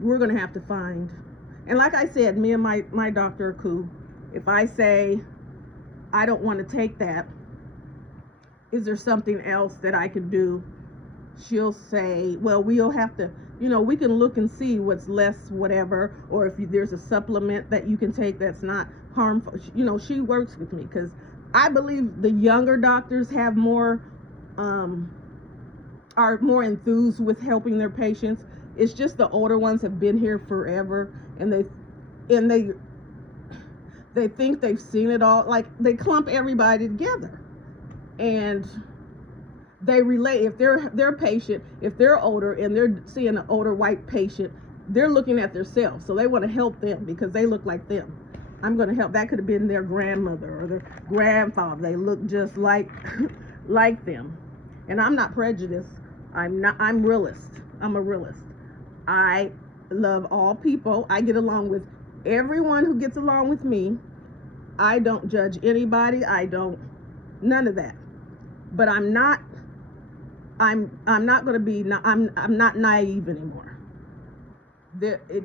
we're going to have to find, and like I said, me and my doctor are cool. If I say I don't want to take that, is there something else that I can do? She'll say, well, we'll have to, we can look and see what's less whatever, or if there's a supplement that you can take that's not harmful. She works with me, because I believe the younger doctors have are more enthused with helping their patients. It's just the older ones have been here forever, and they think they've seen it all. Like, they clump everybody together, and they relate. If their patient, if they're older and they're seeing an older white patient, they're looking at themselves, so they want to help them because they look like them. I'm going to help. That could have been their grandmother or their grandfather. They look just like like them. And I'm not prejudiced. I'm realist. I'm a realist. I love all people. I get along with everyone who gets along with me. I don't judge anybody. None of that. But I'm not going to be, I'm not naive anymore.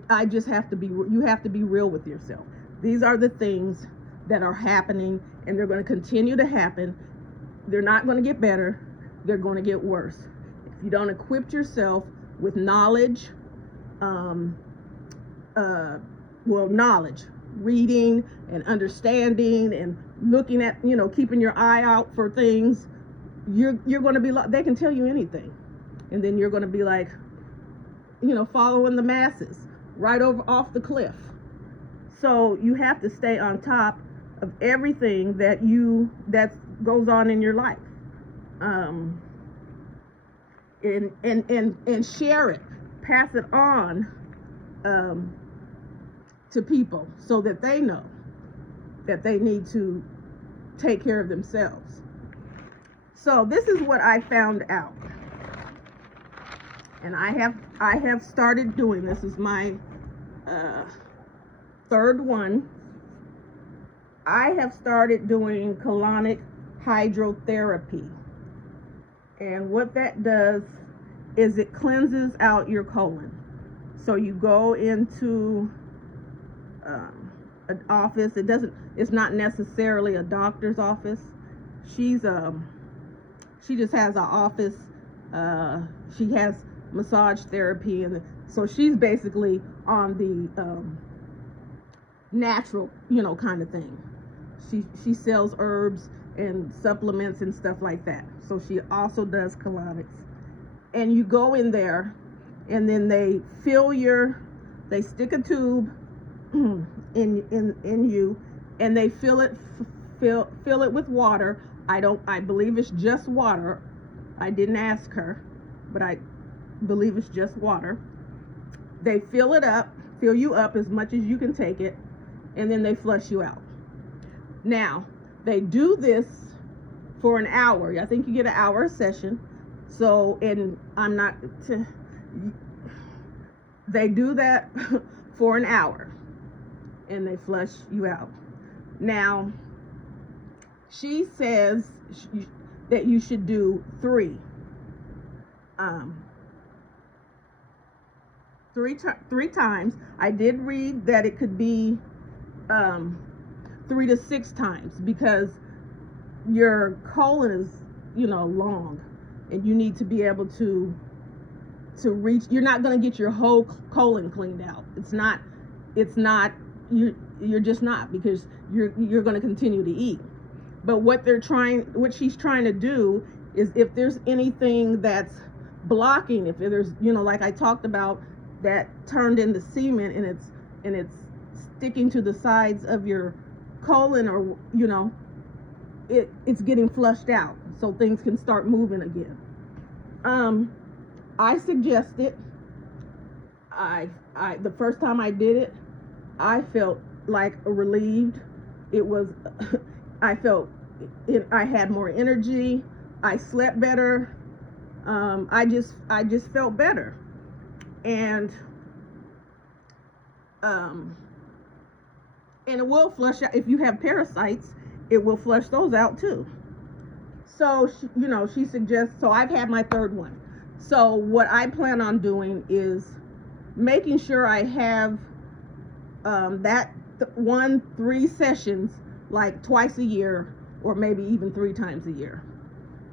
I just have to be, you have to be real with yourself. These are the things that are happening, and they're going to continue to happen. They're not going to get better. They're going to get worse. If you don't equip yourself with knowledge, knowledge, reading and understanding and looking at, keeping your eye out for things, you're going to be like, they can tell you anything. And then you're going to be like, following the masses right off the cliff. So you have to stay on top of everything that goes on in your life, and share it, pass it on to people, so that they know that they need to take care of themselves. So this is what I found out, and I have started doing this. Is my third one. I have started doing colonic hydrotherapy, and what that does is it cleanses out your colon. So you go into an office. It's not necessarily a doctor's office. She just has an office. She has massage therapy, and so she's basically on natural, kind of thing. She sells herbs and supplements and stuff like that. So she also does colonics. And you go in there, and then they stick a tube in you, and they fill it with water. I believe it's just water. I didn't ask her, but I believe it's just water. They fill you up as much as you can take it, and then they flush you out. Now, they do this for an hour. I think you get an hour session. So, and they do that for an hour, and they flush you out. Now, she says that you should do three times. I did read that it could be 3 to 6 times, because your colon is, long, and you need to be able to reach. You're not going to get your whole colon cleaned out. You're just not, because you're going to continue to eat. But what she's trying to do is, if there's anything that's blocking, if there's, like I talked about, that turned into semen, and it's sticking to the sides of your colon, or it's getting flushed out, so things can start moving again. I suggest it. The first time I did it, I felt like relieved. It was I had more energy. I slept better. I just felt better. And it will flush out. If you have parasites, it will flush those out too. So she suggests. So I've had my third one. So what I plan on doing is making sure I have that 3 sessions, like twice a year, or maybe even 3 times a year,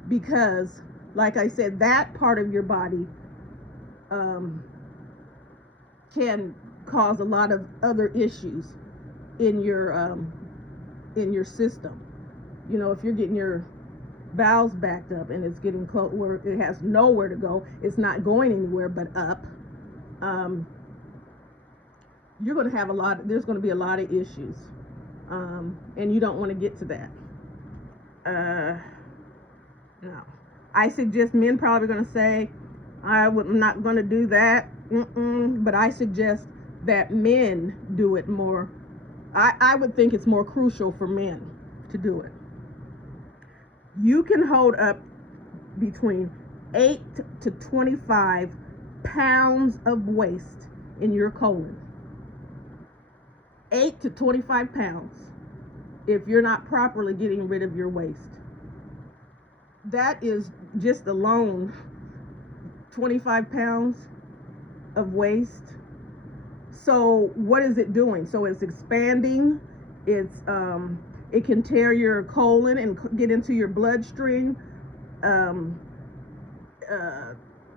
because, like I said, that part of your body can cause a lot of other issues in your system. If you're getting your bowels backed up, and it's getting close where it has nowhere to go, it's not going anywhere but up, you're going to have there's going to be a lot of issues, and you don't want to get to that. No, I suggest, men probably going to say, I'm not going to do that, but I suggest that men do it more. I would think it's more crucial for men to do it. You can hold up between 8 to 25 pounds of waste in your colon. 8 to 25 pounds if you're not properly getting rid of your waste. That is just alone 25 pounds of waste. So what is it doing? So it's expanding. It can tear your colon and get into your bloodstream.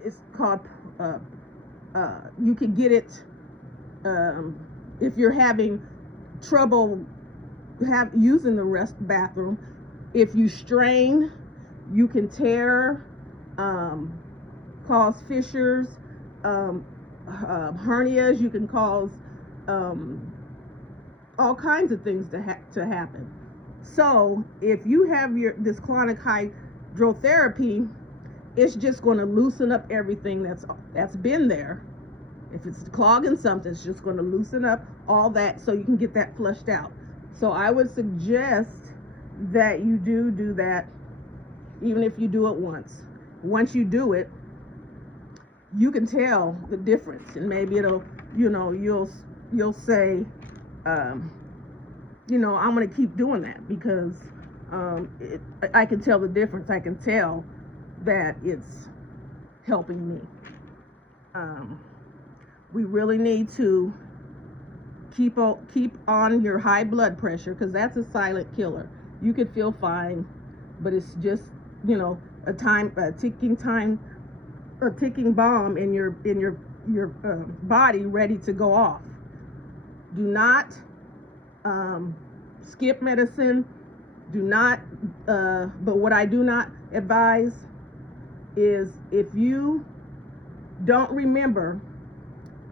It's called, you can get it if you're having trouble using the bathroom. If you strain, you can tear, cause fissures, hernias. You can cause all kinds of things to happen. So if you have this chronic hydrotherapy, it's just going to loosen up everything that's been there. If it's clogging something, it's just going to loosen up all that, so you can get that flushed out. So I would suggest that you do that, even if you do it once. Once you do it, you can tell the difference, and maybe it'll, you'll say, I'm going to keep doing that, because I can tell the difference. I can tell that it's helping me. We really need to keep on your high blood pressure, because that's a silent killer. You could feel fine, but it's just, a ticking bomb in your body, ready to go off. Do not skip medicine. Do not, but what I do not advise is if you don't remember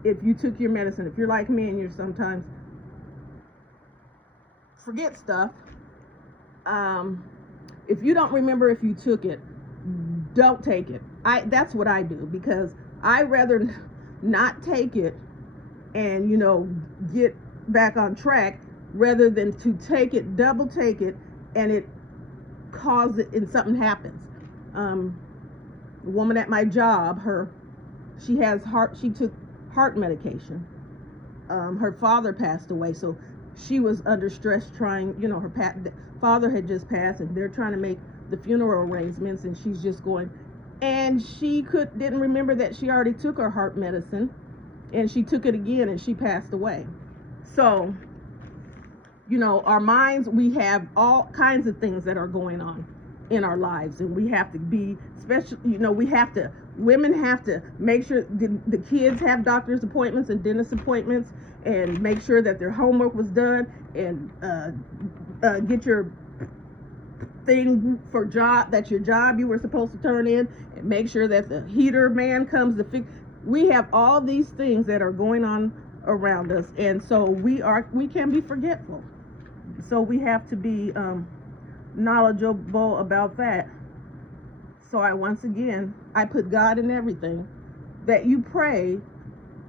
if you took your medicine, if you're like me and you sometimes forget stuff, if you don't remember if you took it, don't take it. That's what I do, because I rather not take it and get back on track rather than to take it, double take it, and it cause it and something happens. A woman at my job, she took heart medication. Her father passed away, so she was under stress trying, her father had just passed, and they're trying to make the funeral arrangements, and she's just going, and she didn't remember that she already took her heart medicine, and she took it again, and she passed away. So, our minds, we have all kinds of things that are going on in our lives, and we have to be special. Women have to make sure the kids have doctor's appointments and dentist appointments, and make sure that their homework was done, and get your thing for your job you were supposed to turn in, and make sure that the heater man comes to fix. We have all these things that are going on around us, and so we can be forgetful. So we have to be knowledgeable about that. So I put God in everything. That you pray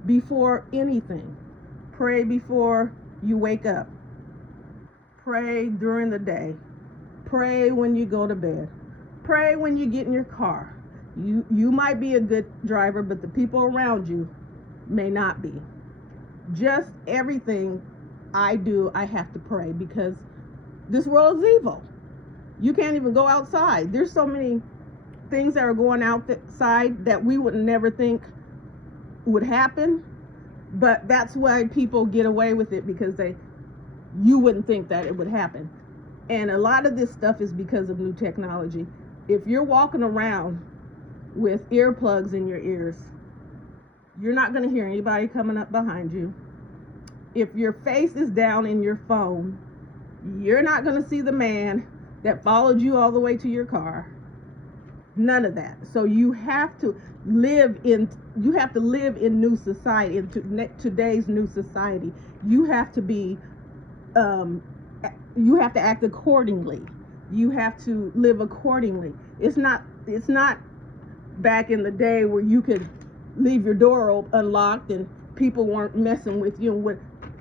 before anything. Pray before you wake up. Pray during the day. Pray when you go to bed. Pray when you get in your car. You might be a good driver, but the people around you may not be. Just everything I do, I have to pray, because this world is evil. You can't even go outside. There's so many things that are going outside that we would never think would happen, but that's why people get away with it, because you wouldn't think that it would happen. And a lot of this stuff is because of new technology. If you're walking around with earplugs in your ears, you're not going to hear anybody coming up behind you. If your face is down in your phone, you're not going to see the man that followed you all the way to your car. None of that. So you have to live in new society, in today's new society. You have to be you have to act accordingly. You have to live accordingly. It's not back in the day where you could leave your door unlocked and people weren't messing with you.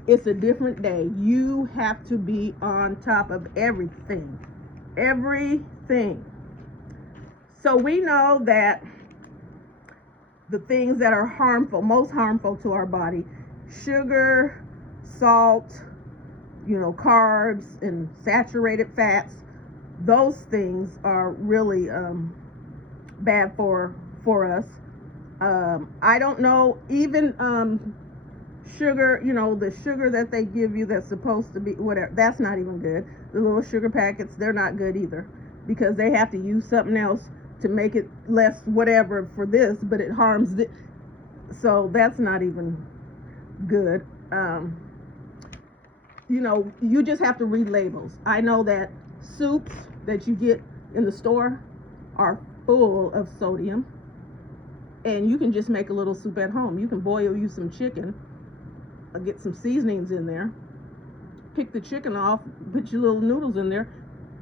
It's a different day. You have to be on top of everything. So we know that the things that are most harmful to our body, sugar, salt, carbs, and saturated fats, those things are really bad for us. I don't know, even sugar, the sugar that they give you that's supposed to be whatever, that's not even good. The little sugar packets, they're not good either, because they have to use something else to make it less whatever for this, but it harms it. So that's not even good. You just have to read labels. I know that soups that you get in the store are full of sodium, and you can just make a little soup at home. You can boil you some chicken, get some seasonings in there, pick the chicken off, put your little noodles in there.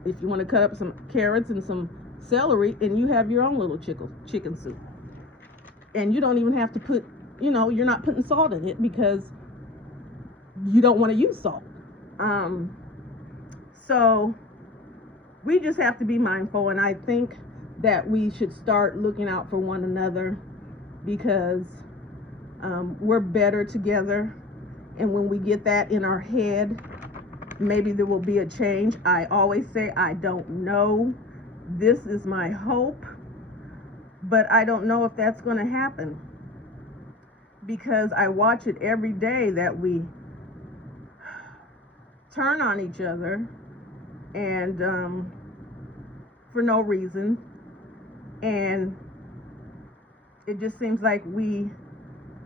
If you want to cut up some carrots and some celery, and you have your own little chicken soup. And you don't even have to put, you're not putting salt in it, because you don't want to use salt. So we just have to be mindful, and I think that we should start looking out for one another, because we're better together. And when we get that in our head, maybe there will be a change. I always say, I don't know. This is my hope, but I don't know if that's going to happen, because I watch it every day that we turn on each other, and for no reason, and it just seems like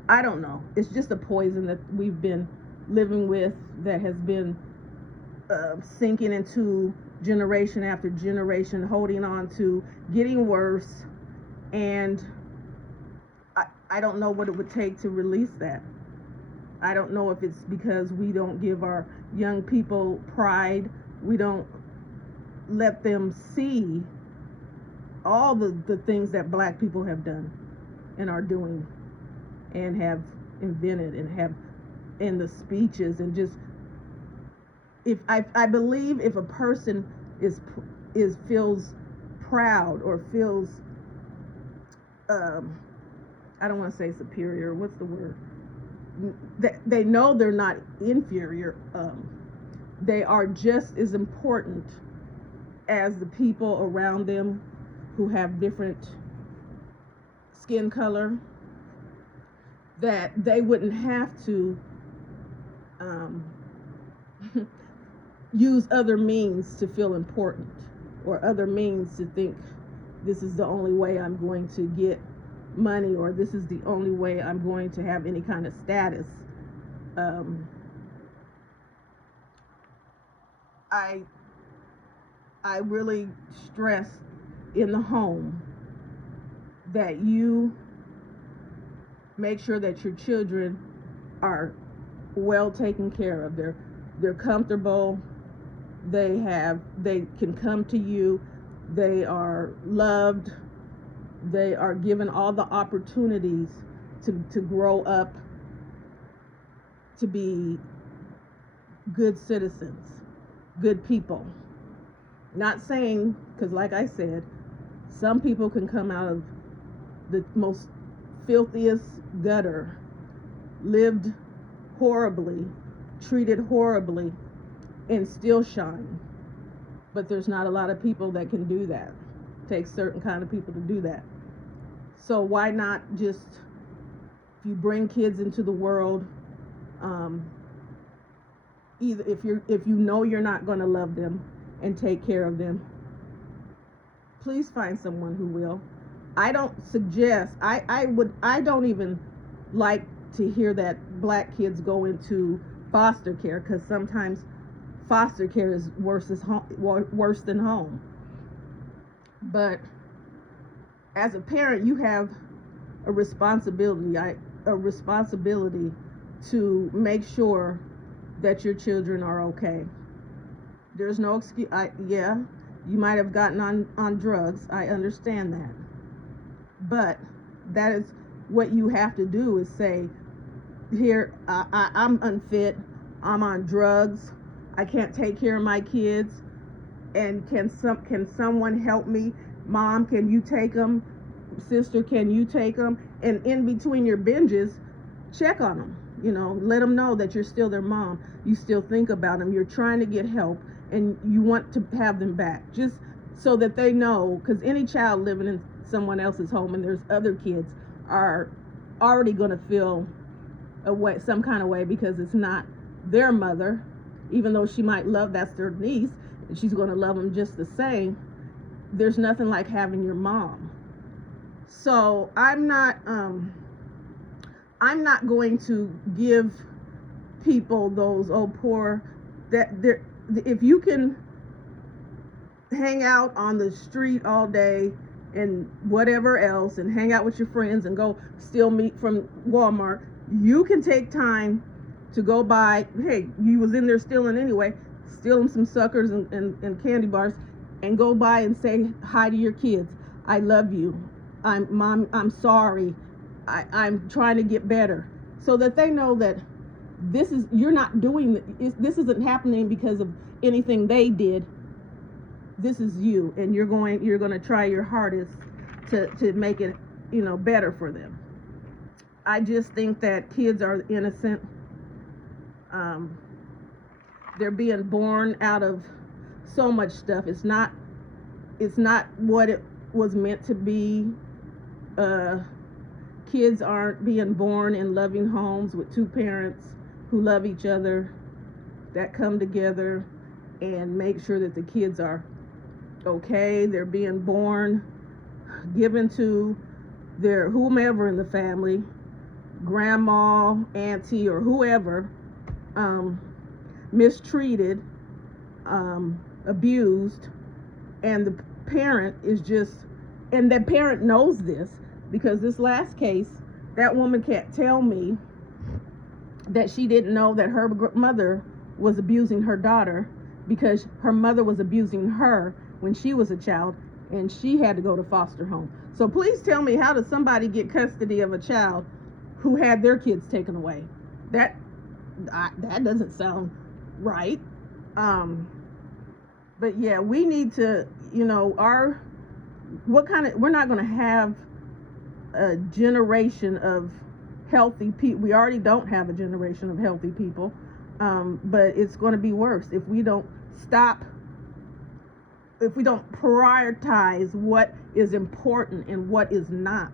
I don't know, it's just a poison that we've been living with, that has been sinking into generation after generation, holding on to, getting worse, and I don't know what it would take to release that. I don't know if it's because we don't give our young people pride, we don't let them see all the things that black people have done and are doing and have invented and have in the speeches, and just, if I believe if a person is feels proud or feels I don't want to say superior, what's the word, they know they're not inferior, they are just as important as the people around them who have different skin color, that they wouldn't have to use other means to feel important, or other means to think this is the only way I'm going to get money, or this is the only way I'm going to have any kind of status. I really stress in the home that you make sure that your children are well taken care of. They're comfortable. They can come to you. They are loved. They are given all the opportunities to grow up to be good citizens, good people. Not saying, because like I said, some people can come out of the most filthiest gutter, lived horribly, treated horribly, and still shine. But there's not a lot of people that can do that. It takes certain kind of people to do that. So why not just, if you bring kids into the world, either if you know you're not going to love them and take care of them, please find someone who will. I don't suggest, I don't even like to hear that black kids go into foster care, because sometimes foster care is worse than home. But as a parent, you have a responsibility to make sure that your children are okay. There's no excuse. Yeah, you might have gotten on drugs. I understand that. But that is what you have to do, is say, here, I'm unfit, I'm on drugs, I can't take care of my kids, and can someone help me? Mom, can you take them? Sister, can you take them? And in between your binges, check on them. Let them know that you're still their mom. You still think about them. You're trying to get help, and you want to have them back, just so that they know. Because any child living in someone else's home, and there's other kids, are already going to feel some kind of way, because it's not their mother, even though she might love, that's their niece, and she's going to love them just the same. There's nothing like having your mom. So I'm not going to give people those poor, that if you can hang out on the street all day and whatever else, and hang out with your friends and go steal meat from Walmart, you can take time to go buy, hey, you was in there stealing anyway, steal them some suckers and candy bars, and go by and say hi to your kids. I love you. I'm sorry. I'm trying to get better, so that they know that you're not doing this isn't happening because of anything they did. This is you, and you're going to try your hardest to make it, better for them. I just think that kids are innocent. They're being born out of so much stuff. It's not what it was meant to be. Kids aren't being born in loving homes with two parents who love each other, that come together and make sure that the kids are okay. They're being born, given to their whomever in the family, grandma, auntie, or whoever, mistreated, abused, and the parent is just, and the parent knows this, because this last case, that woman can't tell me that she didn't know that her mother was abusing her daughter, because her mother was abusing her when she was a child, and she had to go to foster home. So please tell me, how does somebody get custody of a child who had their kids taken away? That doesn't sound right. But yeah, we need to, we're not going to have a generation of healthy people. We already don't have a generation of healthy people, but it's going to be worse if we don't prioritize what is important and what is not.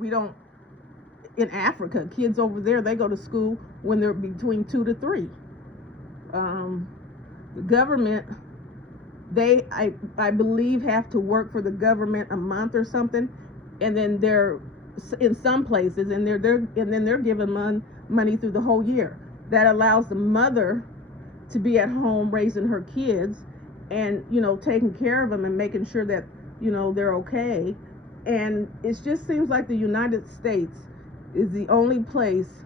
We don't, in Africa, kids over there, they go to school when they're between 2 to 3. The government, I believe, have to work for the government a month or something, and then they're in some places, and they're given money through the whole year. That allows the mother to be at home raising her kids, and taking care of them and making sure that they're okay. And it just seems like the United States is the only place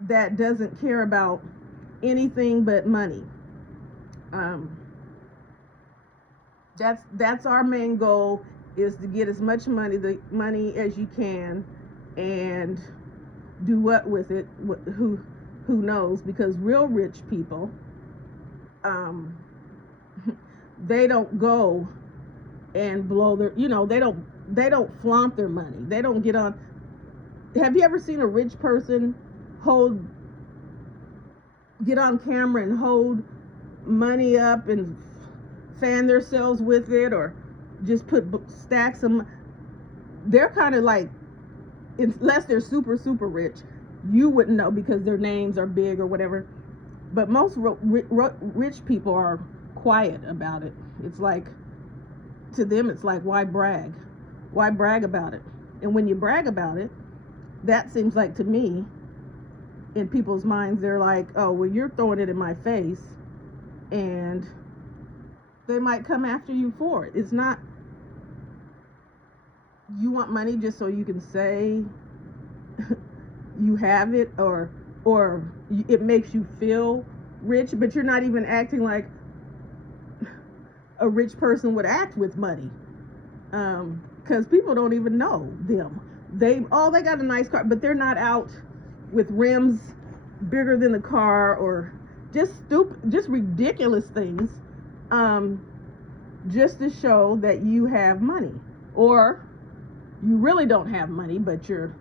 that doesn't care about anything but money. That's our main goal, is to get as much money as you can, and do what with it? Who knows? Because real rich people, they don't go and blow their, they don't flaunt their money. They don't get on. Have you ever seen a rich person get on camera and hold money up and fan themselves with it, or just put stacks of? They're kind of like, unless they're super rich, you wouldn't know because their names are big or whatever. But most rich people are quiet about it. It's like, to them, it's like, why brag? Why brag about it? And when you brag about it, that seems like, to me, in people's minds, they're like, oh, well, you're throwing it in my face, and they might come after you for it. It's not, you want money just so you can say you have it, or it makes you feel rich, but you're not even acting like a rich person would act with money, because people don't even know them. They got a nice car, but they're not out with rims bigger than the car, or just ridiculous things, just to show that you have money. Or you really don't have money, but you're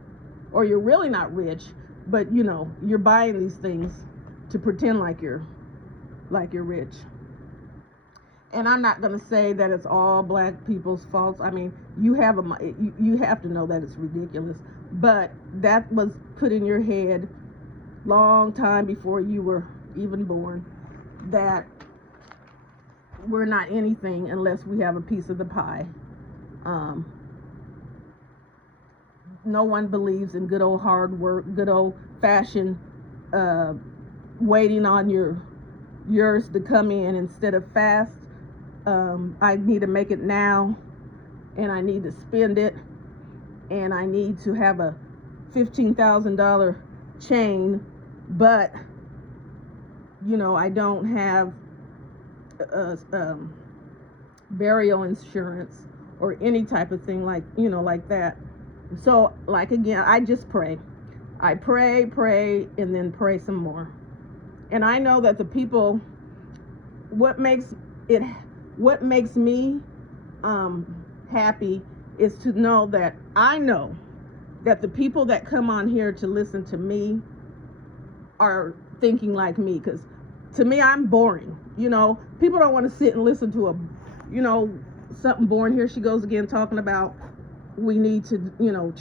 really not rich, but you're buying these things to pretend like you're rich. And I'm not going to say that it's all black people's faults. I mean, you have to know that it's ridiculous, but that was put in your head long time before you were even born, that we're not anything unless we have a piece of the pie. No one believes in good old hard work, good old fashioned waiting on yours to come in instead of fast. I need to make it now, and I need to spend it, and I need to have a $15,000 chain, but I don't have burial insurance or any type of thing like that. So, like, again, I just pray. I pray, and then pray some more. And I know that the people, what makes me happy is to know that I know that the people that come on here to listen to me are thinking like me, because to me, I'm boring. People don't want to sit and listen to something boring. Here she goes again, talking about we need to,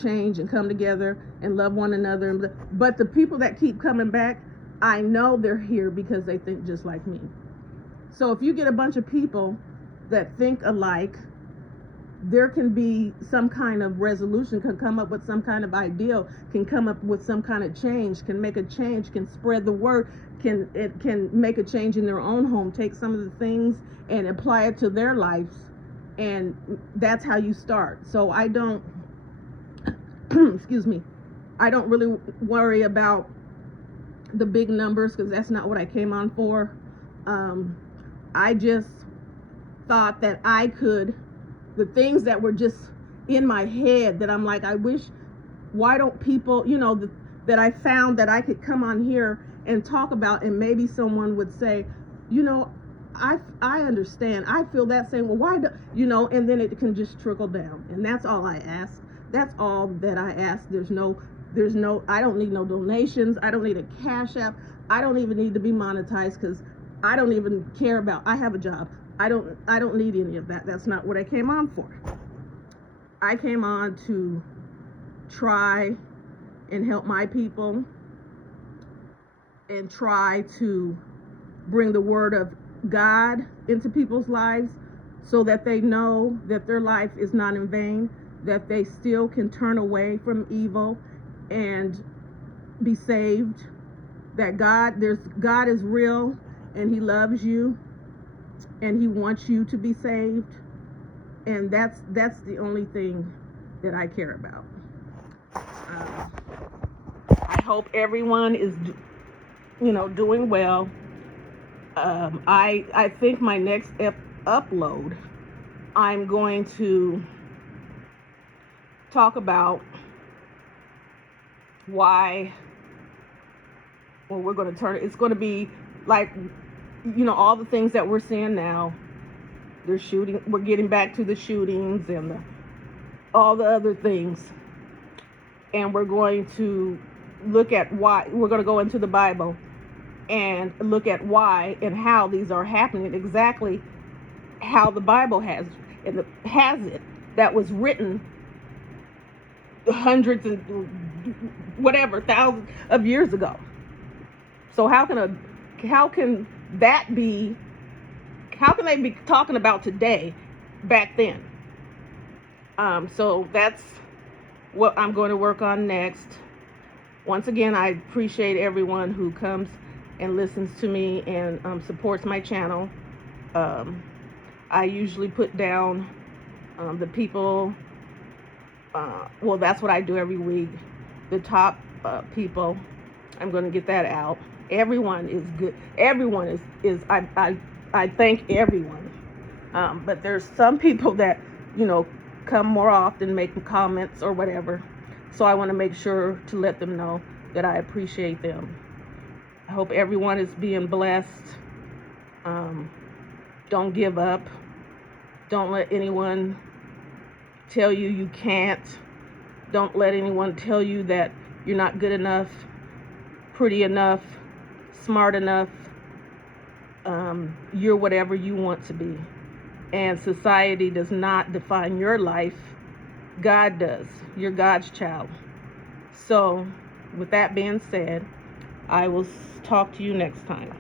change and come together and love one another. But the people that keep coming back, I know they're here because they think just like me. So if you get a bunch of people that think alike, there can be some kind of resolution, can come up with some kind of ideal, can come up with some kind of change, can make a change, can spread the word, can make a change in their own home, take some of the things and apply it to their lives, and that's how you start. So I don't excuse me, I don't really worry about the big numbers, because that's not what I came on for. I just thought that I could, the things that were just in my head that I'm like, I wish, why don't people, that I found that I could come on here and talk about, and maybe someone would say, I understand, I feel that same. Well, why do and then it can just trickle down, and that's all I ask. That's all that I ask. There's no, I don't need no donations. I don't need a Cash App. I don't even need to be monetized, because I don't even care about, I have a job. I don't need any of that. That's not what I came on for. I came on to try and help my people, and try to bring the word of God into people's lives, so that they know that their life is not in vain, that they still can turn away from evil and be saved, that God is real, and he loves you, and he wants you to be saved, and that's the only thing that I care about. I hope everyone is doing well. I think my next upload, I'm going to talk about why, well, we're going to turn it's going to be like, all the things that we're seeing now. We're getting back to the shootings and all the other things, and we're going to look at why. We're going to go into the Bible and look at why and how these are happening, exactly how the Bible has it, that was written hundreds and whatever thousands of years ago. So how can they be talking about today back then? So that's what I'm going to work on next. Once again, I appreciate everyone who comes and listens to me and supports my channel. I usually put down the people, well, that's what I do every week, the top people. I'm going to get that out. Everyone is good. Everyone is I thank everyone. But there's some people that, come more often, make comments or whatever. So I want to make sure to let them know that I appreciate them. I hope everyone is being blessed. Don't give up. Don't let anyone tell you you can't. Don't let anyone tell you that you're not good enough, pretty enough, smart enough. You're whatever you want to be. And society does not define your life. God does. You're God's child. So, with that being said, I will talk to you next time.